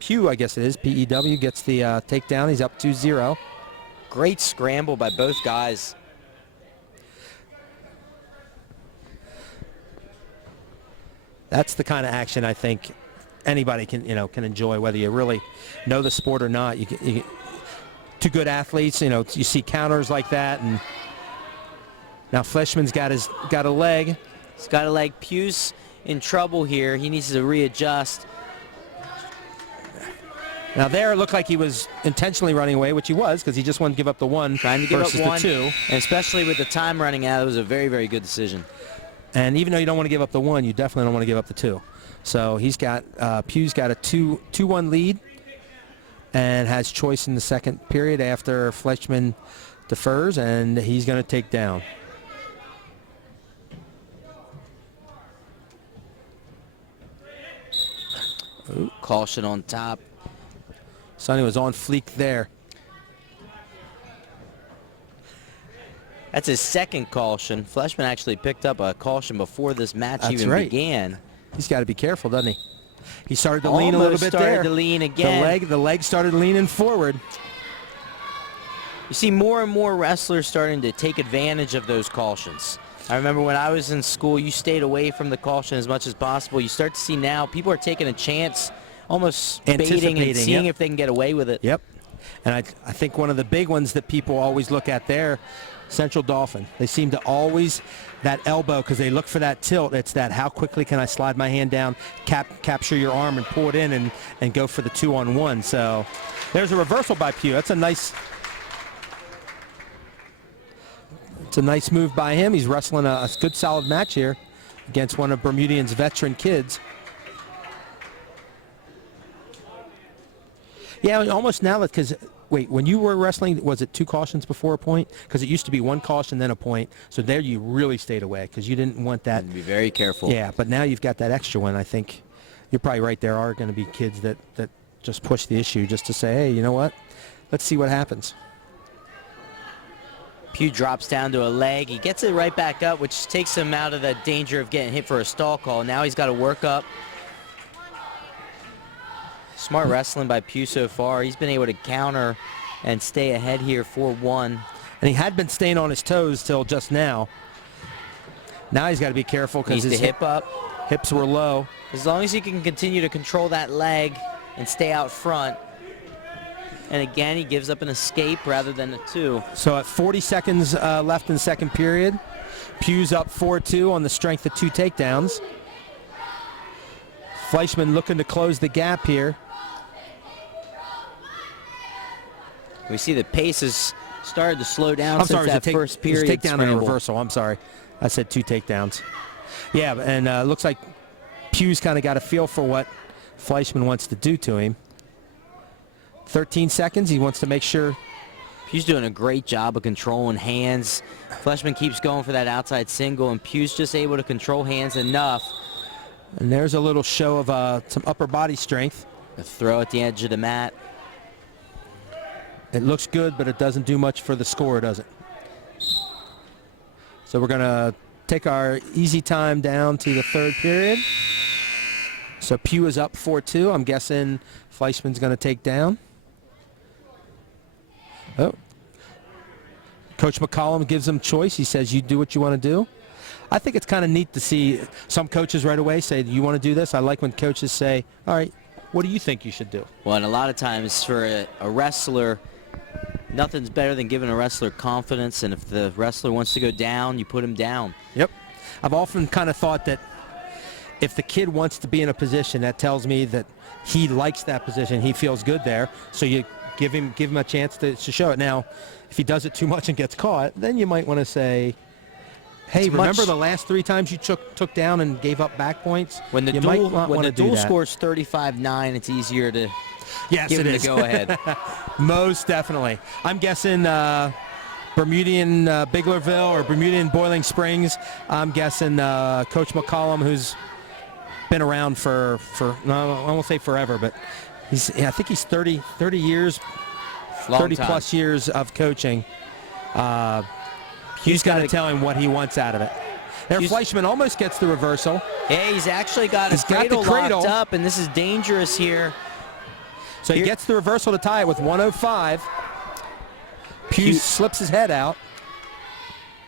Pugh, I guess it is, P-E-W, gets the takedown. He's up 2-0. Great scramble by both guys. That's the kind of action I think anybody can enjoy, whether you really know the sport or not. You two good athletes, you see counters like that, and now Fleshman's got a leg. He's got a leg. Pugh's in trouble here. He needs to readjust. Now there it looked like he was intentionally running away, which he was, because he just wanted to give up the one trying to give versus up one, the 2. And especially with the time running out, it was a very, very good decision. And even though you don't want to give up the 1, you definitely don't want to give up the 2. So Pugh's got a 2-1 lead. and has choice in the second period after Fleshman defers, and he's going to take down. Ooh, caution on top. Sonny was on fleek there. That's his second caution. Fleshman actually picked up a caution before this match That's even right. began. He's got to be careful, doesn't he? He started to lean a little bit there. Started to lean again. The leg started leaning forward. You see more and more wrestlers starting to take advantage of those cautions. I remember when I was in school, you stayed away from the caution as much as possible. You start to see now people are taking a chance, almost baiting and seeing if they can get away with it. Yep. And I think one of the big ones that people always look at there, Central Dauphin. They seem to always, that elbow, because they look for that tilt. It's that how quickly can I slide my hand down, capture your arm and pull it in and go for the 2-on-1. So there's a reversal by Pugh. That's a nice... It's a nice move by him. He's wrestling a good, solid match here against one of Bermudian's veteran kids. Yeah, almost now, because, wait, when you were wrestling, was it 2 cautions before a point? Because it used to be 1 caution, then a point. So there you really stayed away because you didn't want that. Be very careful. Yeah, but now you've got that extra one. I think you're probably right. There are going to be kids that just push the issue just to say, hey, you know what? Let's see what happens. Pugh drops down to a leg. He gets it right back up, which takes him out of the danger of getting hit for a stall call. Now he's got to work up. Smart wrestling by Pugh so far. He's been able to counter and stay ahead here 4-1. And he had been staying on his toes till just now. Now he's got to be careful because his hip up. Hips were low. As long as he can continue to control that leg and stay out front. And again, he gives up an escape rather than a 2. So at 40 seconds left in the second period, Pugh's up 4-2 on the strength of 2 takedowns. Fleshman looking to close the gap here. We see the pace has started to slow down since that first period. Takedown and a scramble. reversal. I'm sorry. I said 2 takedowns. Yeah, and looks like Pugh's kind of got a feel for what Fleshman wants to do to him. 13 seconds. He wants to make sure. Pugh's doing a great job of controlling hands. Fleshman keeps going for that outside single, and Pugh's just able to control hands enough. And there's a little show of some upper body strength. A throw at the edge of the mat. It looks good, but it doesn't do much for the score, does it? So we're going to take our easy time down to the third period. So Pugh is up 4-2. I'm guessing Fleshman's going to take down. Oh. Coach McCollum gives him choice. He says, you do what you want to do. I think it's kind of neat to see some coaches right away say, do you want to do this? I like when coaches say, all right, what do you think you should do? Well, and a lot of times for a wrestler, nothing's better than giving a wrestler confidence, and if the wrestler wants to go down, you put him down. Yep. I've often kind of thought that if the kid wants to be in a position, that tells me that he likes that position, he feels good there, so you give him a chance to show it. Now, if he does it too much and gets caught, then you might want to say, hey, remember the last 3 times you took down and gave up back points? When the duel scores 35-9, it's easier to give him the go-ahead. Most definitely. I'm guessing Bermudian Biglerville or Bermudian Boiling Springs. I'm guessing Coach McCollum, who's been around for no, I won't say forever, but I think he's 30 years, 30-plus years of coaching. He's got to tell him what he wants out of it. There, Fleshman almost gets the reversal. Yeah, he's actually got his cradle locked up, and this is dangerous here. So he gets the reversal to tie it with 105. Pugh slips his head out.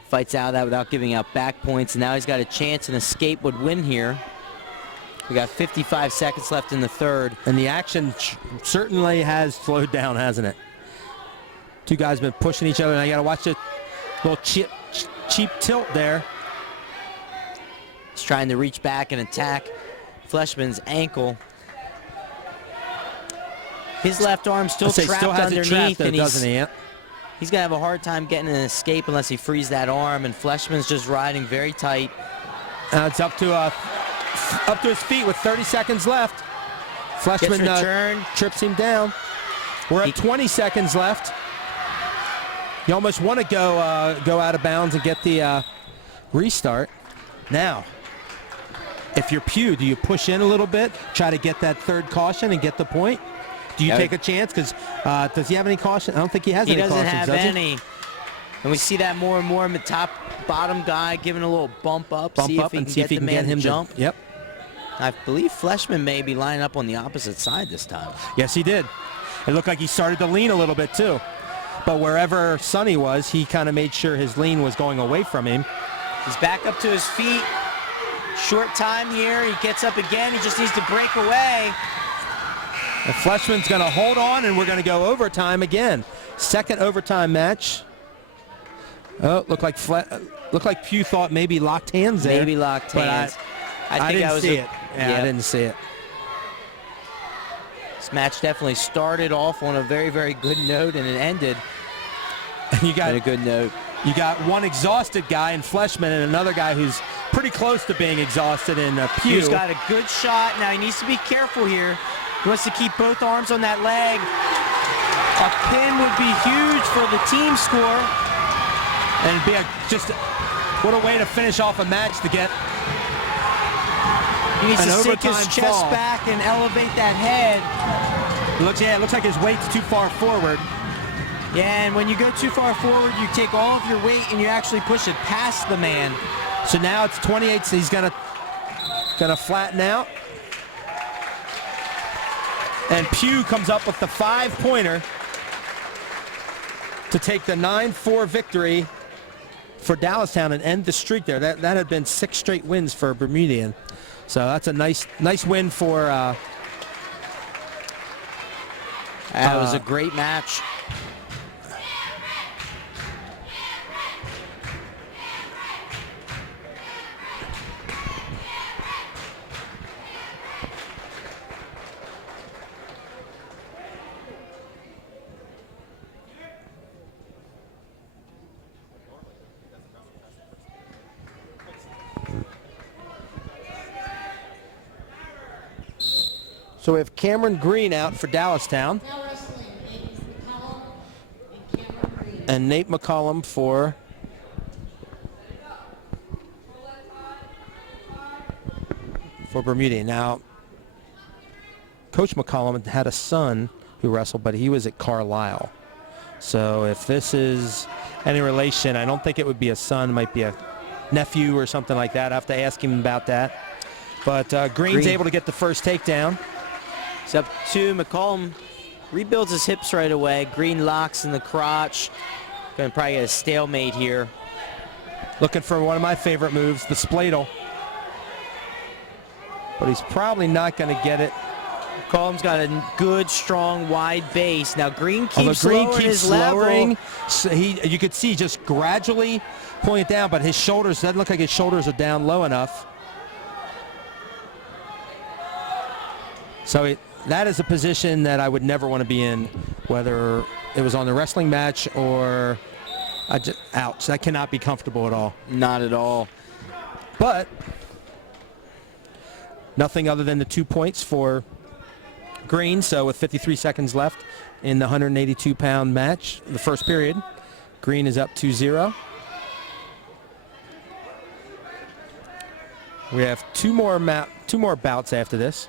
Fights out of that without giving out back points, and now he's got a chance, and escape would win here. We got 55 seconds left in the third. And the action certainly has slowed down, hasn't it? 2 guys been pushing each other, and I got to watch the little cheap tilt there. He's trying to reach back and attack Fleshman's ankle. His left arm still trapped underneath, and he's going to have a hard time getting an escape unless he frees that arm, and Fleshman's just riding very tight. It's up to his feet with 30 seconds left. Fleshman trips him down. We're at 20 seconds left. You almost want to go out of bounds and get the restart. Now, if you're Pugh, do you push in a little bit, try to get that third caution and get the point? Do you take a chance? Because does he have any caution? I don't think he has any cautions, He doesn't have any. And we see that more and more in the bottom guy giving a little bump up, see if he can get him to jump. Yep. I believe Fleshman may be lining up on the opposite side this time. Yes, he did. It looked like he started to lean a little bit too. But wherever Sonny was, he kind of made sure his lean was going away from him. He's back up to his feet. Short time here. He gets up again. He just needs to break away. And Fleshman's going to hold on, and we're going to go overtime again. Second overtime match. Oh, looked like Pugh thought maybe locked hands there. Maybe locked hands. I didn't see it. Yeah, I didn't see it. This match definitely started off on a very, very good note, and it ended on a good note. You got one exhausted guy in Fleshman and another guy who's pretty close to being exhausted in Pugh. He's got a good shot. Now he needs to be careful here. He wants to keep both arms on that leg. A pin would be huge for the team score. And it'd be what a way to finish off a match to get he needs an to sink overtime his chest fall. back and elevate that head. It looks like his weight's too far forward. Yeah, and when you go too far forward, you take all of your weight and you actually push it past the man. So now it's 28, so he's gonna flatten out. And Pugh comes up with the 5-pointer to take the 9-4 victory for Dallastown and end the streak there. That had been 6 straight wins for Bermudian. So that's a nice win for that was a great match. So we have Cameron Green out for Dallastown. Now wrestling, Nate McCollum and Cameron Green. And Nate McCollum for Bermudian. Now, Coach McCollum had a son who wrestled, but he was at Carlisle. So if this is any relation, I don't think it would be a son. It might be a nephew or something like that. I have to ask him about that. But Green's able to get the first takedown. It's up to McCollum. Rebuilds his hips right away. Green locks in the crotch. Going to probably get a stalemate here. Looking for one of my favorite moves, the spladle. But he's probably not going to get it. McCollum's got a good, strong, wide base. Now Green keeps lowering his level. So you could see just gradually pulling it down, but his shoulders, doesn't look like his shoulders are down low enough. So that is a position that I would never want to be in, whether it was on the wrestling match or ouch, that cannot be comfortable at all. Not at all. But nothing other than the 2 points for Green. So with 53 seconds left in the 182-pound match, the first period, Green is up 2-0. We have two more bouts after this.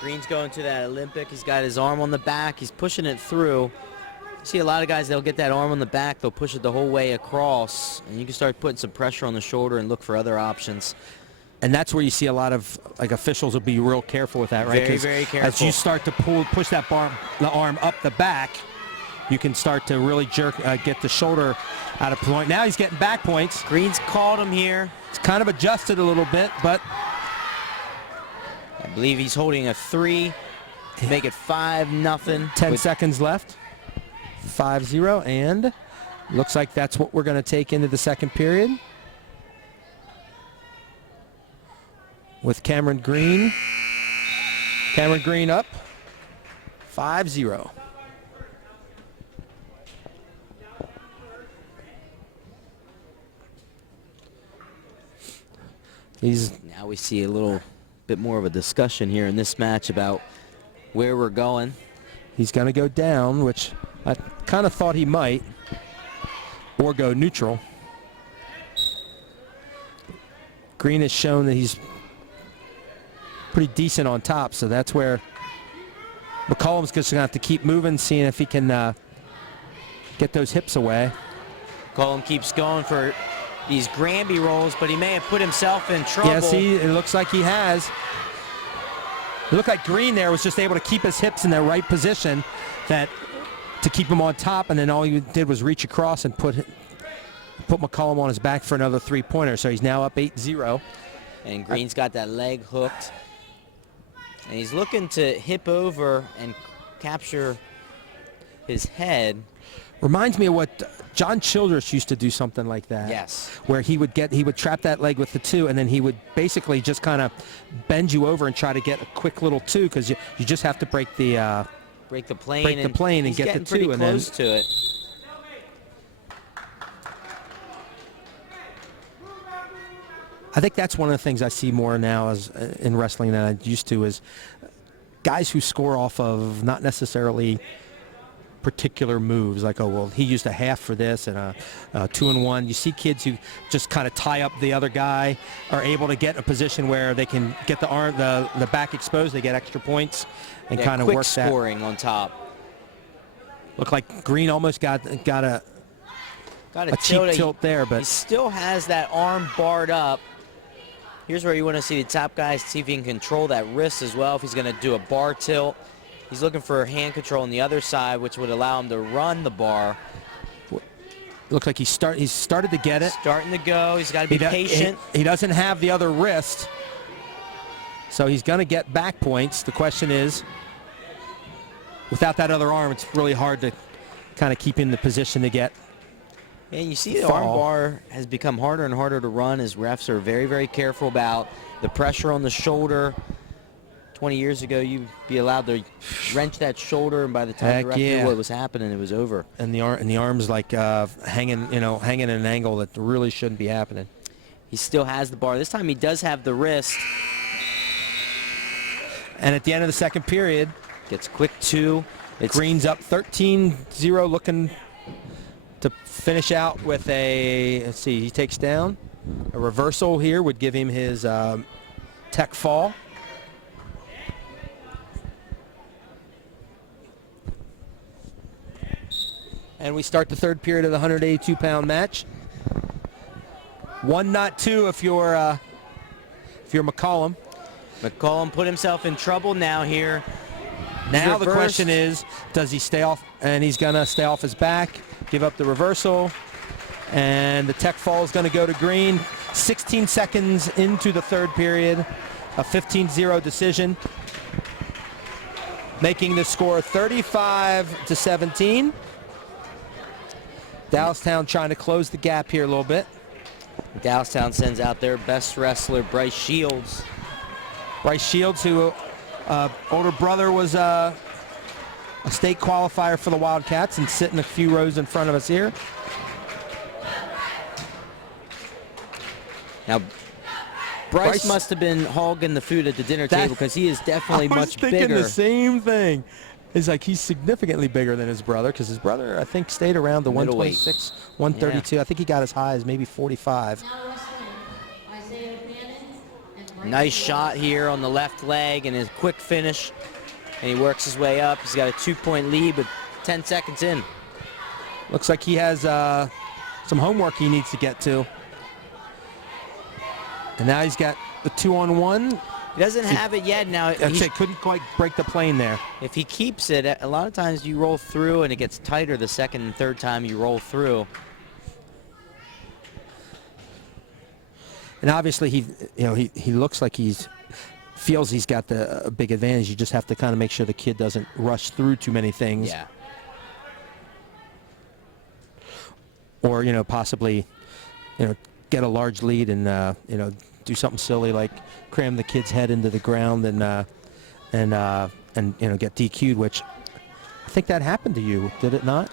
Green's going to that Olympic. He's got his arm on the back. He's pushing it through. See a lot of guys, they'll get that arm on the back. They'll push it the whole way across. And you can start putting some pressure on the shoulder and look for other options. And that's where you see a lot of officials will be real careful with that, right? Very, very careful. As you start to push that the arm up the back, you can start to really get the shoulder out of point. Now he's getting back points. Green's called him here. It's kind of adjusted a little bit, but I believe he's holding a 3 to make it 5-0. 10 seconds left. 5-0, and looks like that's what we're going to take into the second period. With Cameron Green. Cameron Green up 5-0. Now we see a little bit more of a discussion here in this match about where we're going. He's going to go down, which I kind of thought he might, or go neutral. Green has shown that he's pretty decent on top, so that's where McCollum's just going to have to keep moving, seeing if he can get those hips away. McCollum keeps going for these Granby rolls, but he may have put himself in trouble. Yeah, see, it looks like he has. It looked like Green there was just able to keep his hips in the right position to keep him on top, and then all he did was reach across and put McCollum on his back for another three-pointer. So he's now up 8-0. And Green's got that leg hooked. And he's looking to hip over and capture his head. Reminds me of what John Childress used to do, something like that. Yes. Where he would trap that leg with the two, and then he would basically just kind of bend you over and try to get a quick little two, because you just have to break the plane and get the two, pretty and close to it. I think that's one of the things I see more now in wrestling than I used to, is guys who score off of not necessarily particular moves, like, oh, well, he used a half for this and a 2-and-1. You see kids who just kind of tie up the other guy, are able to get a position where they can get the back exposed, they get extra points, and kind of quick work that. scoring on top. Looked like Green almost got a cheap tilt there, but he still has that arm barred up. Here's where you want to see the top guy, see if he can control that wrist as well, if he's going to do a bar tilt. He's looking for hand control on the other side, which would allow him to run the bar. Looks like he's started to get it. Starting to go. He's got to be patient. He doesn't have the other wrist, so he's going to get back points. The question is, without that other arm, it's really hard to kind of keep in the position to get. And you see the arm bar has become harder and harder to run, as refs are very, very careful about the pressure on the shoulder. 20 years ago, you'd be allowed to wrench that shoulder, and by the time the ref knew what was happening, it was over. And the arm's like hanging at an angle that really shouldn't be happening. He still has the bar. This time he does have the wrist. And at the end of the second period, gets a quick two. Green's up 13-0, looking to finish out with a, let's see, he takes down. A reversal here would give him his tech fall. And we start the third period of the 182-pound match. 1, not 2 if you're McCollum. McCollum put himself in trouble now here. Now the question is, does he stay off? And he's going to stay off his back, give up the reversal, and the tech fall is going to go to Green. 16 seconds into the third period, a 15-0 decision, making the score 35-17. Dallastown trying to close the gap here a little bit. Dallastown sends out their best wrestler, Bryce Shields. Bryce Shields, who older brother was a state qualifier for the Wildcats and sitting a few rows in front of us here. Now, Bryce must have been hogging the food at the dinner table, because he is definitely much bigger. I was thinking the same thing. It's like he's significantly bigger than his brother, because his brother, I think, stayed around the 126, 132. Yeah. I think he got as high as maybe 45. Nice shot here on the left leg and his quick finish. And he works his way up. He's got a 2-point lead with 10 seconds in. Looks like he has some homework he needs to get to. And now he's got the 2-on-1. He doesn't have it yet. Now he couldn't quite break the plane there. If he keeps it, a lot of times you roll through and it gets tighter the second and third time you roll through. And obviously he looks like feels he's got a big advantage. You just have to kind of make sure the kid doesn't rush through too many things. Yeah. Or possibly get a large lead and do something silly like cram the kid's head into the ground and get DQ'd, which I think that happened to you, did it not?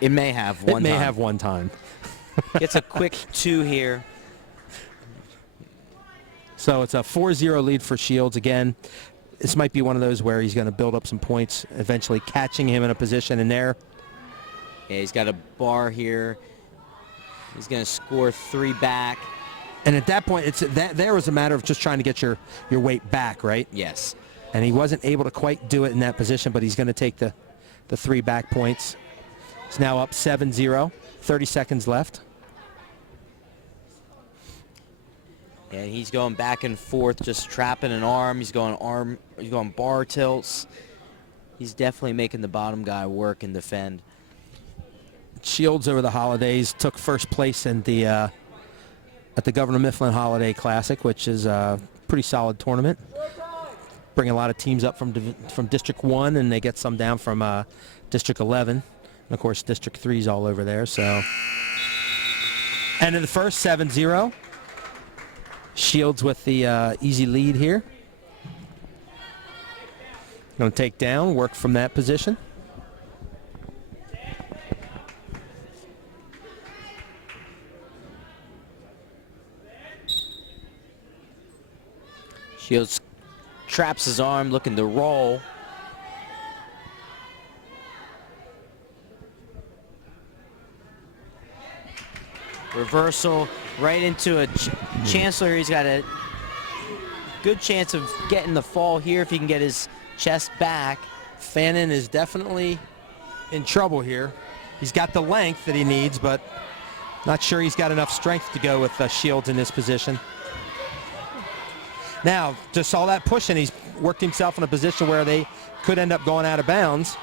It may have one time. It may have one time. Gets a quick 2 here. So it's a 4-0 lead for Shields again. this might be one of those where he's going to build up some points, eventually catching him in a position in there. Yeah, he's got a bar here. He's going to score 3 back. And at that point, there was a matter of just trying to get your weight back, right? Yes. And he wasn't able to quite do it in that position, but he's going to take the 3 back points. He's now up 7-0, 30 seconds left. And he's going back and forth, just trapping an arm. He's going bar tilts. He's definitely making the bottom guy work and defend. Shields over the holidays took first place in the at the Governor Mifflin Holiday Classic, which is a pretty solid tournament. Bring a lot of teams up from District 1, and they get some down from District 11. And of course, District 3 is all over there. So, end of the first, 7-0. Shields with the easy lead here. Going to take down, work from that position. Shields traps his arm, looking to roll. Reversal right into a Chancellor. He's got a good chance of getting the fall here if he can get his chest back. Finnin is definitely in trouble here. He's got the length that he needs, but not sure he's got enough strength to go with Shields in this position. Now, just saw that push, and he's worked himself in a position where they could end up going out of bounds.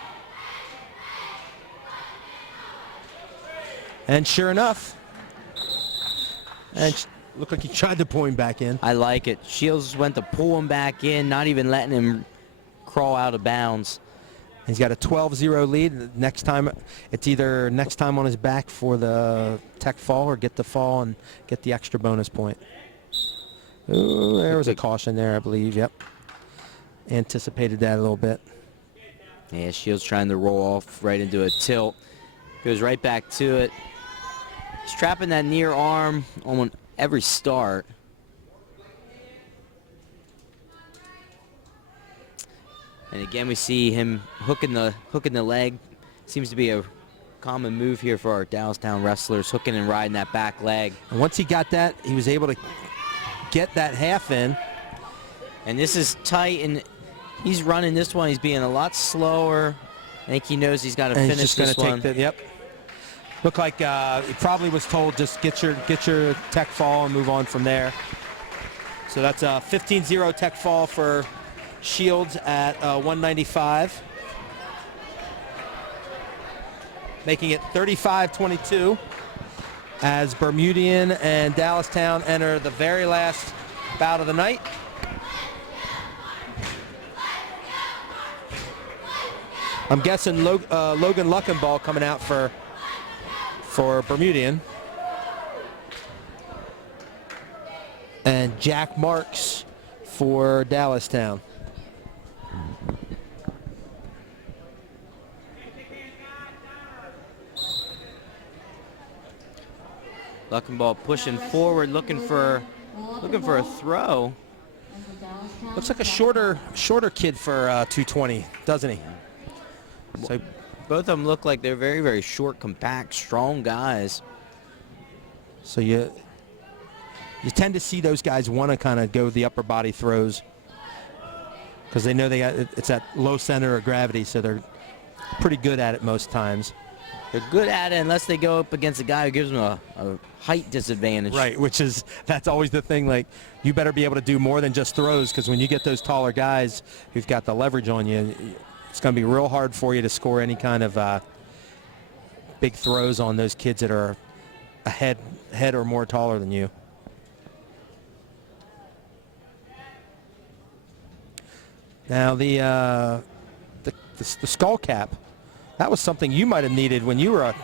And sure enough, and looked like he tried to pull him back in. I like it. Shields went to pull him back in, not even letting him crawl out of bounds. He's got a 12-0 lead. Next time, it's either next time on his back for the tech fall or get the fall and get the extra bonus point. Ooh, there was a caution there, I believe. Yep. Anticipated that a little bit. Yeah, Shields trying to roll off right into a tilt. Goes right back to it. He's trapping that near arm on every start. And again, we see him hooking the leg. Seems to be a common move here for our Dallastown wrestlers, hooking and riding that back leg. And once he got that, he was able to get that half in. And this is tight, and he's running this one. He's being a lot slower. I think he knows he's got to finish just this one. Yep. Looked like he probably was told just get your tech fall and move on from there. So that's a 15-0 tech fall for Shields at 195. Making it 35-22 as Bermudian and Dallastown enter the very last bout of the night. I'm guessing Logan Luckenbaugh coming out for Bermudian. And Jack Marks for Dallastown. Luckenbaugh pushing forward, looking for a throw. Looks like a shorter kid for 220, doesn't he? So both of them look like they're very, very short, compact, strong guys. So you tend to see those guys want to kind of go the upper body throws because they know it's at low center of gravity, so they're pretty good at it most times. They're good at it unless they go up against a guy who gives them a height disadvantage. Right, that's always the thing. Like, you better be able to do more than just throws, because when you get those taller guys who've got the leverage on you, it's going to be real hard for you to score any kind of big throws on those kids that are a head or more taller than you. Now the skull cap. That was something you might have needed when you were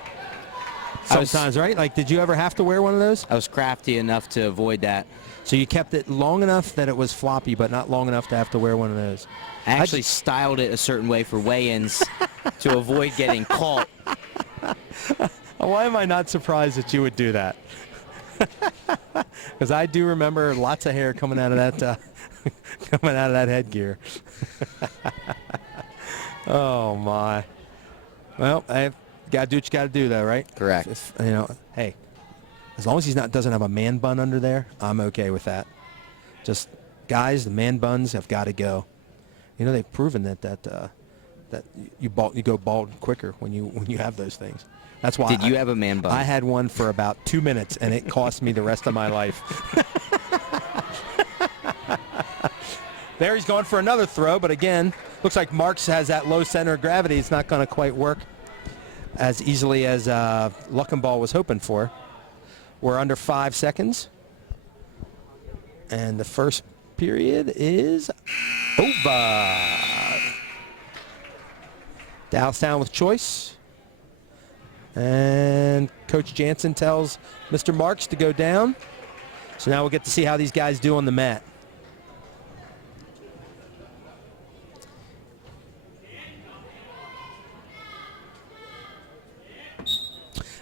sometimes, right? Like, did you ever have to wear one of those? I was crafty enough to avoid that. So you kept it long enough that it was floppy, but not long enough to have to wear one of those. I actually styled it a certain way for weigh-ins to avoid getting caught. Why am I not surprised that you would do that? Because I do remember lots of hair coming out of that headgear. Oh my. Well, I gotta do what you gotta do, though, right? Correct. Hey, as long as he's doesn't have a man bun under there, I'm okay with that. Just guys, the man buns have got to go. They've proven that you go bald quicker when you have those things. That's why. Did you have a man bun? I had one for about 2 minutes, and it cost me the rest of my life. There he's going for another throw, but again, looks like Marks has that low center of gravity. It's not going to quite work as easily as Luckenbaugh was hoping for. We're under 5 seconds, and the first period is over. Dallastown with choice. And Coach Jansen tells Mr. Marks to go down. So now we'll get to see how these guys do on the mat.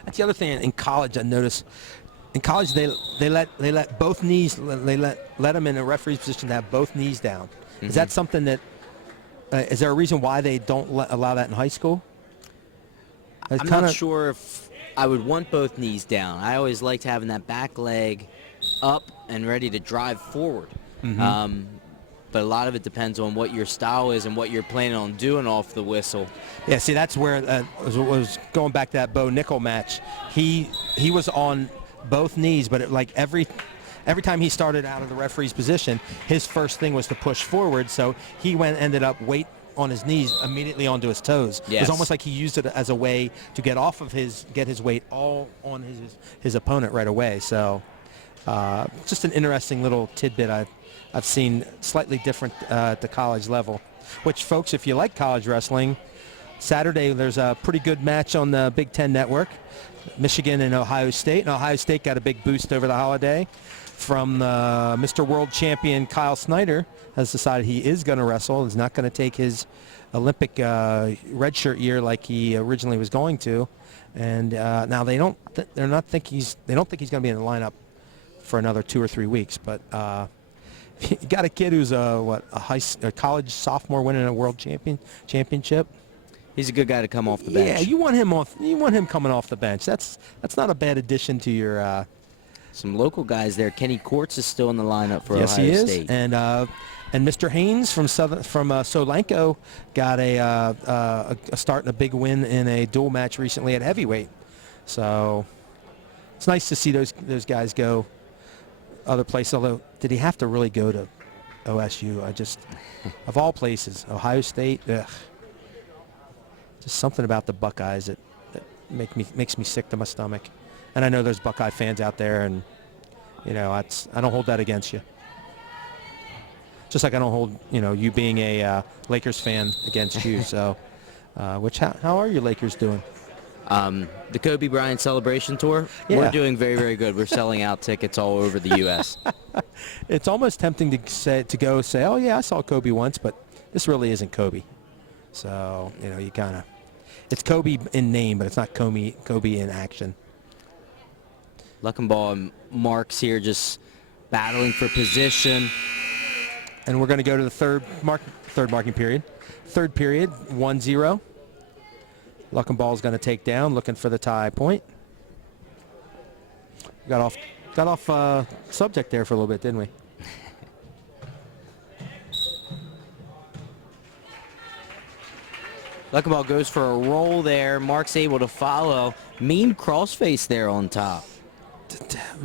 That's the other thing in college I noticed. In college, they let both knees, let them in a referee's position to have both knees down. Mm-hmm. Is that something that, is there a reason why they don't allow that in high school? I'm not sure if I would want both knees down. I always liked having that back leg up and ready to drive forward. Mm-hmm. But a lot of it depends on what your style is and what you're planning on doing off the whistle. Yeah, see, that's where was going back to that Bo Nickel match. He was on both knees, but every time he started out of the referee's position, his first thing was to push forward. So he ended up weight on his knees immediately onto his toes. Yes. It was almost like he used it as a way to get his weight all on his opponent right away. So just an interesting little tidbit I've seen, slightly different at the college level. Which, folks, if you like college wrestling, Saturday there's a pretty good match on the Big Ten Network, Michigan and Ohio State. And Ohio State got a big boost over the holiday from Mr. World Champion Kyle Snyder. Has decided he is going to wrestle. He's not going to take his Olympic redshirt year like he originally was going to, and now they don't think he's going to be in the lineup for another 2 or 3 weeks. But you got a kid who's a college sophomore winning a world championship. He's a good guy to come off the bench. Yeah, you want him off. You want him coming off the bench. That's not a bad addition to your. Some local guys there. Kenny Courts is still in the lineup for yes, Ohio he is. State. And Mr. Haynes from Solanco got a start and a big win in a dual match recently at heavyweight. So it's nice to see those guys go other places. Although, did he have to really go to OSU? Of all places, Ohio State. Ugh. Just something about the Buckeyes that makes me sick to my stomach. And I know there's Buckeye fans out there, and I don't hold that against you. Just like I don't hold you being a Lakers fan against you. So, how are your Lakers doing? The Kobe Bryant celebration tour. Yeah. We're doing very, very good. We're selling out tickets all over the U.S. It's almost tempting to go say, oh yeah, I saw Kobe once, but this really isn't Kobe. So you kind of, it's Kobe in name, but it's not Kobe in action. Luckenbaugh and Marks here just battling for position. And we're going to go to the third marking period. Third period, 1-0. Luckenbaugh is going to take down, looking for the tie point. Got off subject there for a little bit, didn't we? Luckenbaugh goes for a roll there. Mark's able to follow. Mean crossface there on top.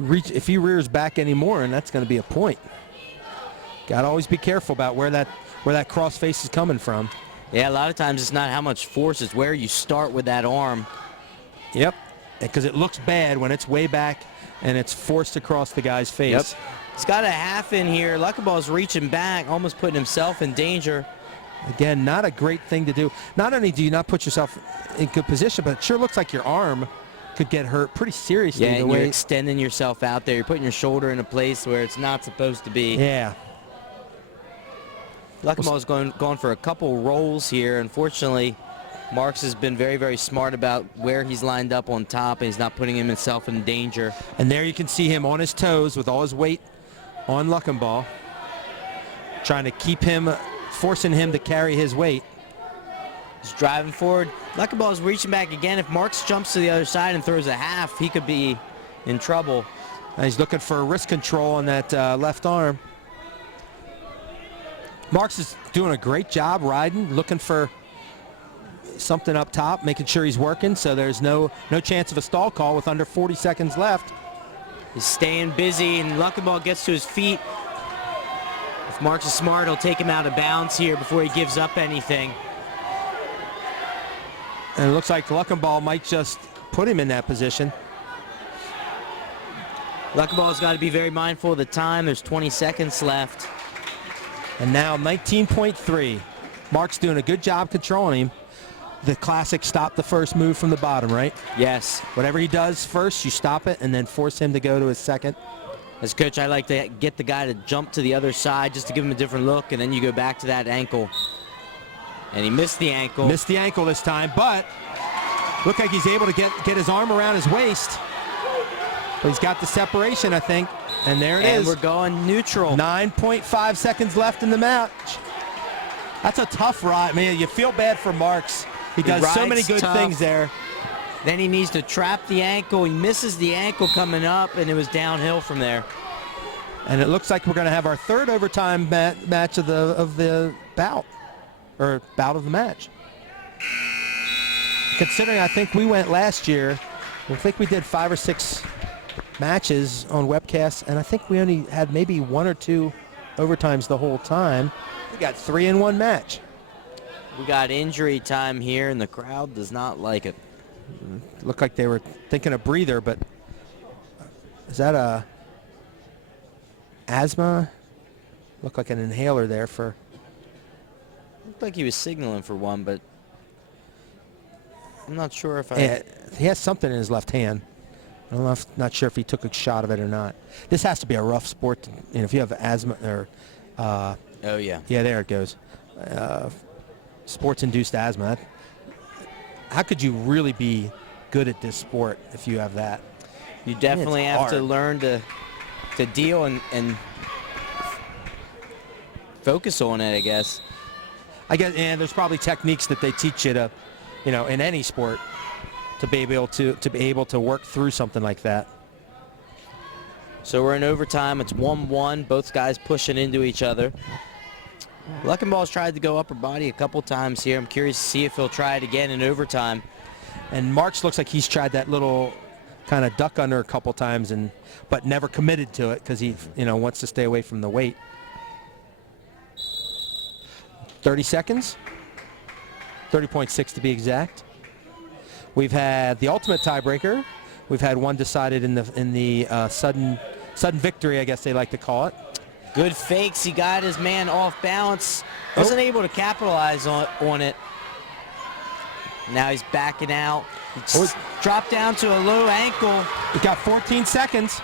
If he rears back anymore, and that's going to be a point. Got to always be careful about where that crossface is coming from. Yeah, a lot of times it's not how much force, it's where you start with that arm. Yep, because it looks bad when it's way back and it's forced across the guy's face. Yep. He's got a half in here. Luckenbaugh's reaching back, almost putting himself in danger. Again, not a great thing to do. Not only do you not put yourself in good position, but it sure looks like your arm could get hurt pretty seriously. Yeah, and you're extending yourself out there. You're putting your shoulder in a place where it's not supposed to be. Yeah. Luckenbaugh's gone for a couple rolls here. Unfortunately, Marks has been very, very smart about where he's lined up on top, and he's not putting himself in danger. And there you can see him on his toes with all his weight on Luckenbaugh, trying to keep him, forcing him to carry his weight. He's driving forward. Luckenbaugh is reaching back again. If Marks jumps to the other side and throws a half, he could be in trouble. And he's looking for wrist control on that left arm. Marks is doing a great job riding, looking for something up top, making sure he's working, so there's no chance of a stall call with under 40 seconds left. He's staying busy, and Luckenbaugh gets to his feet. If Marks is smart, he'll take him out of bounds here before he gives up anything. And it looks like Luckenbaugh might just put him in that position. Luckenbaugh's got to be very mindful of the time. There's 20 seconds left. And now 19.3. Mark's doing a good job controlling him. The classic stop the first move from the bottom, right? Yes. Whatever he does first, you stop it and then force him to go to his second. As coach, I like to get the guy to jump to the other side just to give him a different look, and then you go back to that ankle. And he missed the ankle. Missed the ankle this time, but looked like he's able to get his arm around his waist. But he's got the separation, I think. And there it is. And we're going neutral. 9.5 seconds left in the match. That's a tough ride. Man, you feel bad for Marks. He does so many good things there. Then he needs to trap the ankle. He misses the ankle coming up, and it was downhill from there. And it looks like we're going to have our third overtime match of the bout, or bout of the match. Considering I think we went last year, I think we did 5 or 6 matches on webcasts, and I think we only had maybe 1 or 2 overtimes the whole time. We got 3 in 1 match. We got injury time here, and the crowd does not like it. Looked like they were thinking a breather, but is that a asthma? Looked like an inhaler there for. Looked like he was signaling for one, but I'm not sure if Yeah, he has something in his left hand. Not sure if he took a shot of it or not. This has to be a rough sport. If you have asthma or. Oh yeah. Yeah, there it goes. Sports-induced asthma. How could you really be good at this sport if you have that? You definitely have to learn to deal and focus on it, I guess. And there's probably techniques that they teach you to, in any sport, to be able to work through something like that. So we're in overtime. It's 1-1. Both guys pushing into each other. Luckenbaugh's tried to go upper body a couple times here. I'm curious to see if he'll try it again in overtime. And Marks looks like he's tried that little kind of duck under a couple times, but never committed to it because he wants to stay away from the weight. 30 seconds. 30.6 to be exact. We've had the ultimate tiebreaker. We've had one decided in the sudden victory, I guess they like to call it. Good fakes. He got his man off balance. Wasn't able to capitalize on it. Now he's backing out. He dropped down to a low ankle. He got 14 seconds.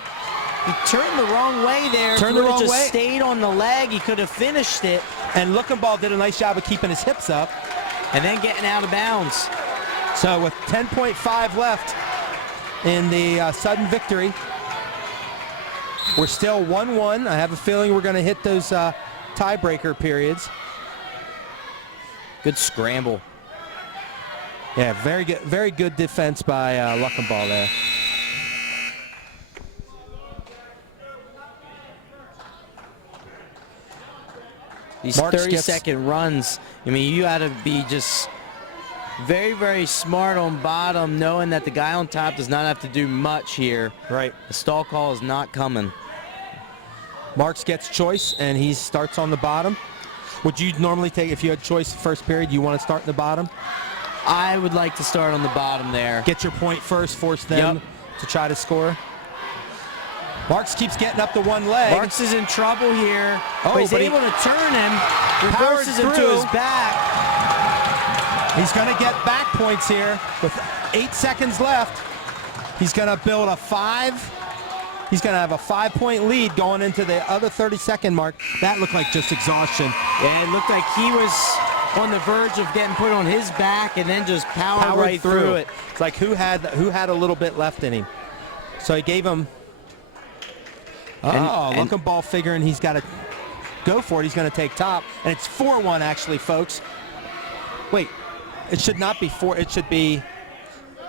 He turned the wrong way there. Turned the wrong way. Just stayed on the leg. He could have finished it. And Luckenbaugh did a nice job of keeping his hips up. And then getting out of bounds. So with 10.5 left in the sudden victory, we're still 1-1. I have a feeling we're going to hit those tiebreaker periods. Good scramble. Yeah, very good defense by Luckenbaugh there. These 30-second runs, you got to be just very, very smart on bottom, knowing that the guy on top does not have to do much here. Right. The stall call is not coming. Marks gets choice, and he starts on the bottom. Would you normally take, if you had choice first period, you want to start in the bottom? I would like to start on the bottom there. Get your point first, force them to try to score. Marks keeps getting up to one leg. Marks is in trouble here, but he's able to turn him, reverses him to his back. He's going to get back points here with 8 seconds left. He's going to build a 5. He's going to have a 5-point lead going into the other 30-second mark. That looked like just exhaustion. Yeah, it looked like he was on the verge of getting put on his back and then just powered right through it. It's like who had a little bit left in him. So he gave him. Luckenbaugh figuring he's got to go for it. He's going to take top, and it's 4-1 actually, folks. Wait, it should not be 4. It should be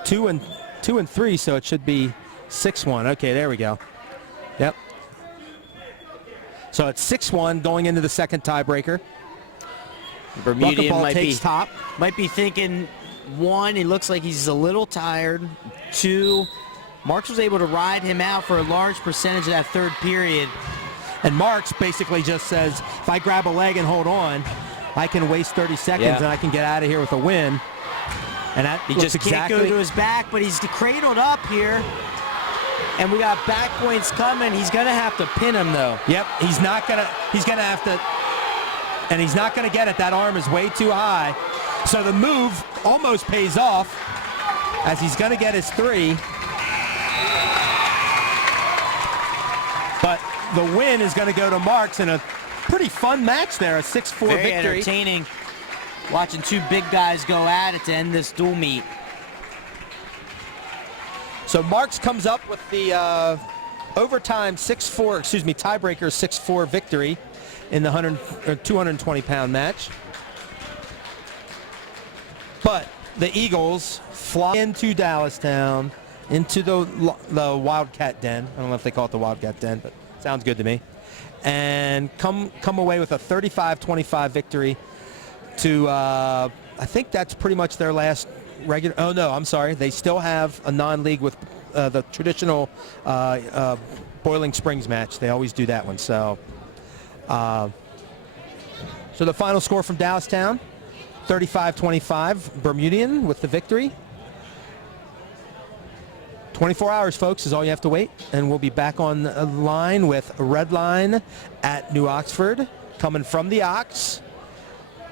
2 and 3. So it should be 6-1. Okay, there we go. Yep. So it's 6-1 going into the second tiebreaker. Bermudian top. Might be thinking, 1, he looks like he's a little tired. 2, Marks was able to ride him out for a large percentage of that third period. And Marks basically just says, if I grab a leg and hold on, I can waste 30 seconds and I can get out of here with a win. And that he just can't go to his back, but he's cradled up here. And we got back points coming. He's going to have to pin him, though. Yep, he's going to have to, and he's not going to get it. That arm is way too high. So the move almost pays off as he's going to get his 3. But the win is going to go to Marks in a pretty fun match there, a 6-4 Very victory. Entertaining watching 2 big guys go at it to end this dual meet. So Marks comes up with the overtime tiebreaker 6-4 victory in the 220-pound match. But the Eagles fly into Dallastown, into the Wildcat Den. I don't know if they call it the Wildcat Den, but sounds good to me. And come away with a 35-25 victory to, I think that's pretty much their last regular. Oh no, I'm sorry. They still have a non-league with the traditional Boiling Springs match. They always do that one. So, so the final score from Dallastown, 35-25, Bermudian with the victory. 24 hours, folks, is all you have to wait, and we'll be back on the line with Red Line at New Oxford, coming from the Ox.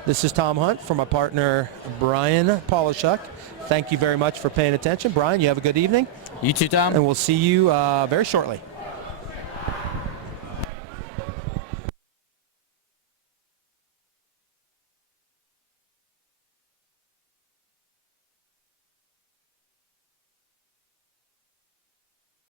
This is Tom Hunt for my partner, Brian Polishuk. Thank you very much for paying attention. Brian, you have a good evening. You too, Tom. And we'll see you very shortly.